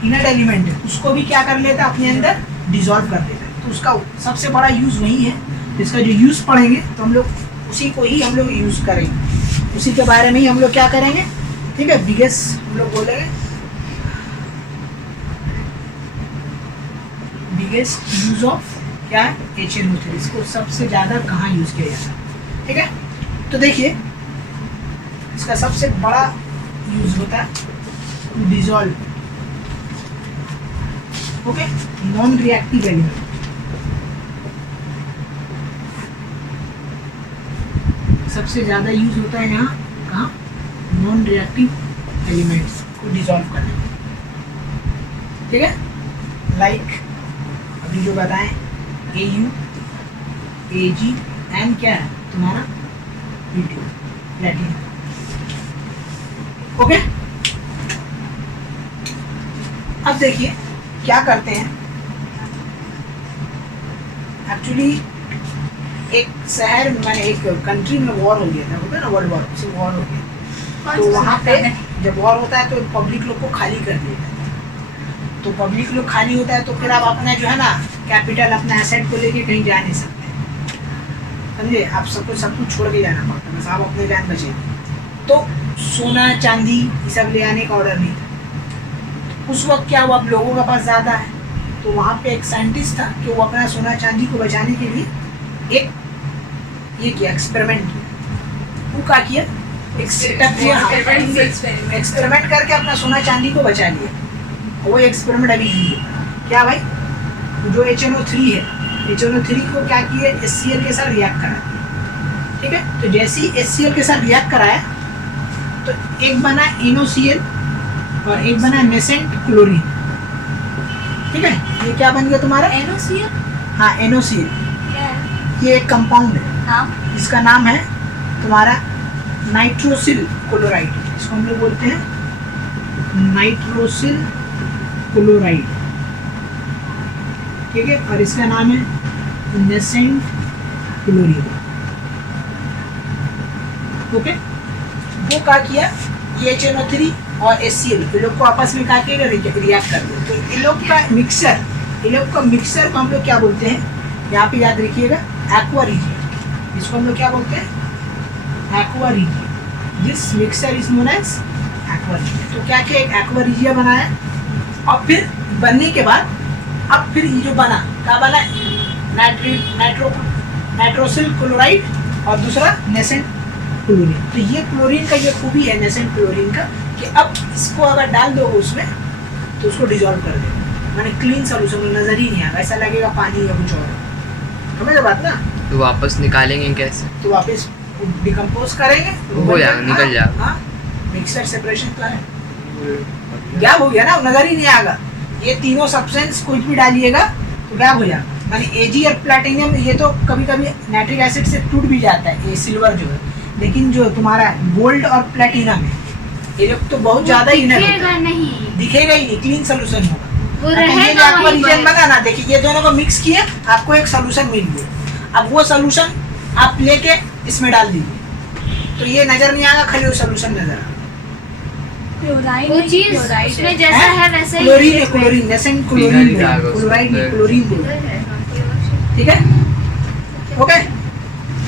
इनर्ट एलिमेंट है उसको भी क्या कर लेता है, अपने अंदर डिसॉल्व कर देता है, तो उसका सबसे बड़ा यूज वही है। इसका जो यूज पढ़ेंगे तो हम लोग उसी को ही हम लोग यूज करेंगे, उसी के बारे में ही हम लोग क्या करेंगे, ठीक है। बिगेस्ट हम लोग बोलेंगे, बिगेस्ट यूज ऑफ क्या है, HNO3, इसको सबसे ज़्यादा कहाँ यूज किया जाता है, ठीक है। तो देखिए इसका सबसे बड़ा यूज होता है dissolve, okay, non reactive element. सबसे ज़्यादा यूज होता है यहाँ कहाँ, नॉन रिएक्टिव एलिमेंट्स को डिसॉल्व करने में, ठीक है। लाइक अभी जो बताएं AU, AG एंड क्या है तुम्हारा P2, प्लेटिनम, ओके। अब देखिए क्या करते हैं, एक्चुअली एक शहर में, मैंने एक कंट्री में वॉर हो गया था, होता है ना वर्ल्ड वॉर, उसे वॉर हो गया, तो वहाँ पे जब वॉर होता है तो पब्लिक लोग को खाली कर देता है, तो पब्लिक लोग खाली होता है तो फिर आप अपना जो है ना कैपिटल, अपना एसेट को लेके कहीं जा नहीं सकते, समझे, आप सब कुछ छोड़ के जाना पड़ता है, बस आप अपने जान बचेंगे। तो सोना चांदी ये सब ले आने का ऑर्डर नहीं था। उस वक्त क्या हुआ, अब लोगों के पास ज़्यादा है, तो वहाँ पे एक साइंटिस्ट था कि वो अपना सोना चांदी को बचाने के लिए एक ये किया, एक्सपेरिमेंट किया। वो क्या किया, एक सेटअप किया, एक्सपेरिमेंट करके अपना सोना चांदी को बचा लिया। वो एक्सपेरिमेंट अभी क्या भाई, जो HNO3 है, HNO3 को क्या किए, HCl के साथ रिएक्ट करा दिया, ठीक है। तो जैसे ही HCl के साथ रिएक्ट कराया तो एक बना NOCl और एक बना नेसेंट क्लोरीन, ठीक है। ये क्या बन गया तुम्हारा, NOCl, हाँ NOCl, ये एक कंपाउंड है, हाँ, इसका नाम है तुम्हारा नाइट्रोसिल क्लोराइड, इसको हम लोग बोलते हैं नाइट्रोसिल क्लोराइड, ठीक है। और इसका नाम है नेसेंट क्लोरीन, ओके। वो क्या किया, ये HNO3 और HCl ये लोग को आपस में क्या किया, रिएक्ट कर दिया। तो इन लोग का मिक्सर, इन लोग का मिक्सर को हम लोग क्या बोलते हैं, यहाँ पे याद रखिएगा, एक्वा रीजियन, इसको हम लोग क्या बोलते हैं, aqua region. This mixture is known as aqua region. तो क्या किया, एक एक्वा रीजियन बनाया, और फिर बनने के बाद अब फिर ये जो बना क्या बना, नाइट्रोसिल क्लोराइड और दूसरा नेसेंट क्लोरीन। तो ये क्लोरीन का ये खूबी है नेसेंट क्लोरीन का कि अब इसको अगर डाल दो उसमें तो उसको डिजोल्व कर देगा, माने क्लीन सोल्यूशन नजर ही नहीं आएगा, ऐसा लगेगा पानी या कुछ और। समझ रहे बात ना? तो वापस निकालेंगे कैसे? तो वापस डिकम्पोज करेंगे तो हो जाएगा, निकल जाएगा। हाँ, मिक्सर सेपरेशन का है, गैप हो गया ना, नजर ही नहीं आएगा। ये तीनों सब्सटेंस कुछ भी डालिएगा तो गैप हो जाएगा। माने एजी और प्लैटिनम ये तो कभी कभी नाइट्रिक एसिड से टूट भी जाता है, ये सिल्वर जो है, लेकिन जो तुम्हारा गोल्ड और प्लैटिनम है ये लोग तो बहुत ज्यादा ही दिखेगा नहीं, दिखेगा ही नहीं, क्लीन सोल्यूशन होगा। वो ये रहेगा जो आपका वहीं रीजन पर। बना ना, देखिए ये दोनों को मिक्स किए, आपको एक सोल्यूशन मिल गया। अब वो सोल्यूशन आप लेके इसमें डाल दीजिए तो ये नजर नहीं आएगा, खाली वो सोल्यूशन नजर आएगा। वो चीज उसमें जैसा है वैसा ही क्लोरीन है, क्लोरीन नेसेंट क्लोरीन, क्लोराइड नहीं, क्लोरीन बोल, ठीक है, ओके।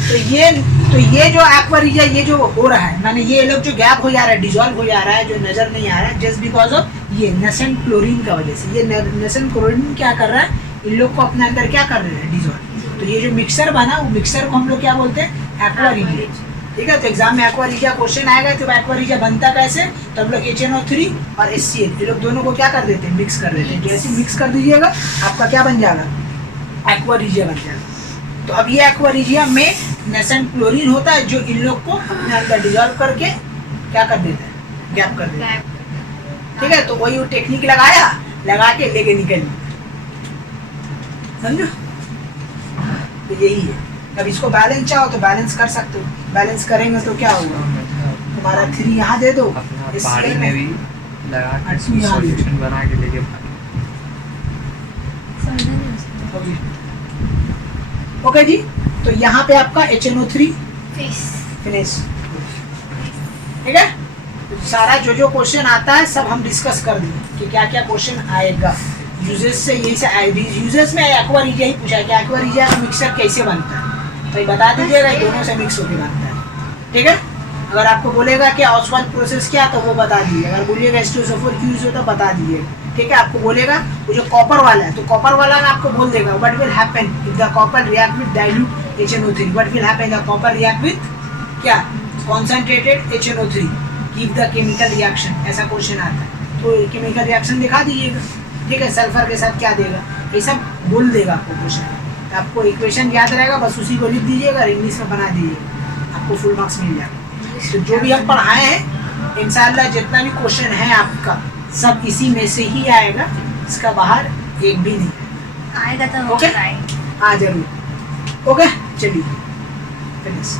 तो ये जो एक्वा रीजिया ये जो हो रहा है, माने ये लोग जो गैप हो जा रहा है, डिजोल्व हो जा रहा है, जो नजर नहीं आ रहा है, जस्ट बिकॉज ऑफ ये नेसेंट क्लोरीन का वजह से। ये नेसेंट क्लोरीन क्या कर रहा है, इन लोग को अपने अंदर क्या कर रहे हैं, डिजोल्व। तो ये जो मिक्सर बना, वो मिक्सर को हम लोग क्या बोलते हैं, एक्वा रीजिया, ठीक है। तो एग्जाम में एक्वा रीजिया क्वेश्चन आएगा, तो एक्वा रीजिया बनता कैसे, तो हम लोग HNO3 और HCl ये लोग दोनों को क्या कर देते हैं, मिक्स कर देते हैं। जैसे मिक्स कर दीजिएगा आपका क्या बन जाएगा, एक्वा रीजिया बन जाएगा। तो अब ये एक्वा रीजिया में नेसेंट क्लोरीन होता है जो इन लोग को अपने अंदर डिजोल्व करके क्या कर देता है, गैप कर देता है, ठीक है। तो वही वो टेक्निक लगा के लेके निकल, समझो, तो यही है। अब इसको बैलेंस चाहो तो बैलेंस कर सकते हो, बैलेंस करेंगे तो क्या होगा, तुम्हारा 3 यहाँ दे दो, अपना इस पहाड़ी में भी लगा के अच्छा, यहाँ भी। सॉल्यूशन बना के लेके ओके जी। तो यहाँ पे आपका HNO3 फिनिश, ठीक है। तो सारा जो क्वेश्चन आता है सब हम डिस्कस कर दिए कि क्या क्या क्वेश्चन आएगा। यूजेस से यही से यूजेस में एक्वा रीजिया ही पूछा है कि एक्वा रीजिया का मिक्सर कैसे बनता है, तो ये बता दीजिएगा, दोनों से मिक्स होकर बनता है, ठीक है। अगर आपको बोलेगा कि ऑसवाल्ड प्रोसेस क्या, तो वो बता दीजिए। अगर बोलिएगा H2SO4 क्यों यूज होता है, बता दीजिएगा, ठीक है। आपको बोलेगा वो जो कॉपर वाला है, तो कॉपर वाला में आपको बोल देगा what will happen if the copper react with dilute HNO3, what will happen the copper react with क्या, concentrated HNO3, give the chemical reaction, ऐसा क्वेश्चन आता है। तो केमिकल रिएक्शन दिखा दीजिएगा, ठीक है। सल्फर के साथ क्या देगा, ये सब बोल देगा आपको क्वेश्चन। तो आपको इक्वेशन याद रहेगा, बस उसी को लिख दीजिएगा, इंग्लिश में बना दीजिएगा, आपको फुल मार्क्स मिल जाएगा। तो जो भी हम पढ़ाए हैं इंशाल्लाह जितना भी क्वेश्चन है आपका सब इसी में से ही आएगा, इसका बाहर एक भी नहीं आएगा तो ओके, होगा। हाँ जरूर, ओके चलिए फिनिश।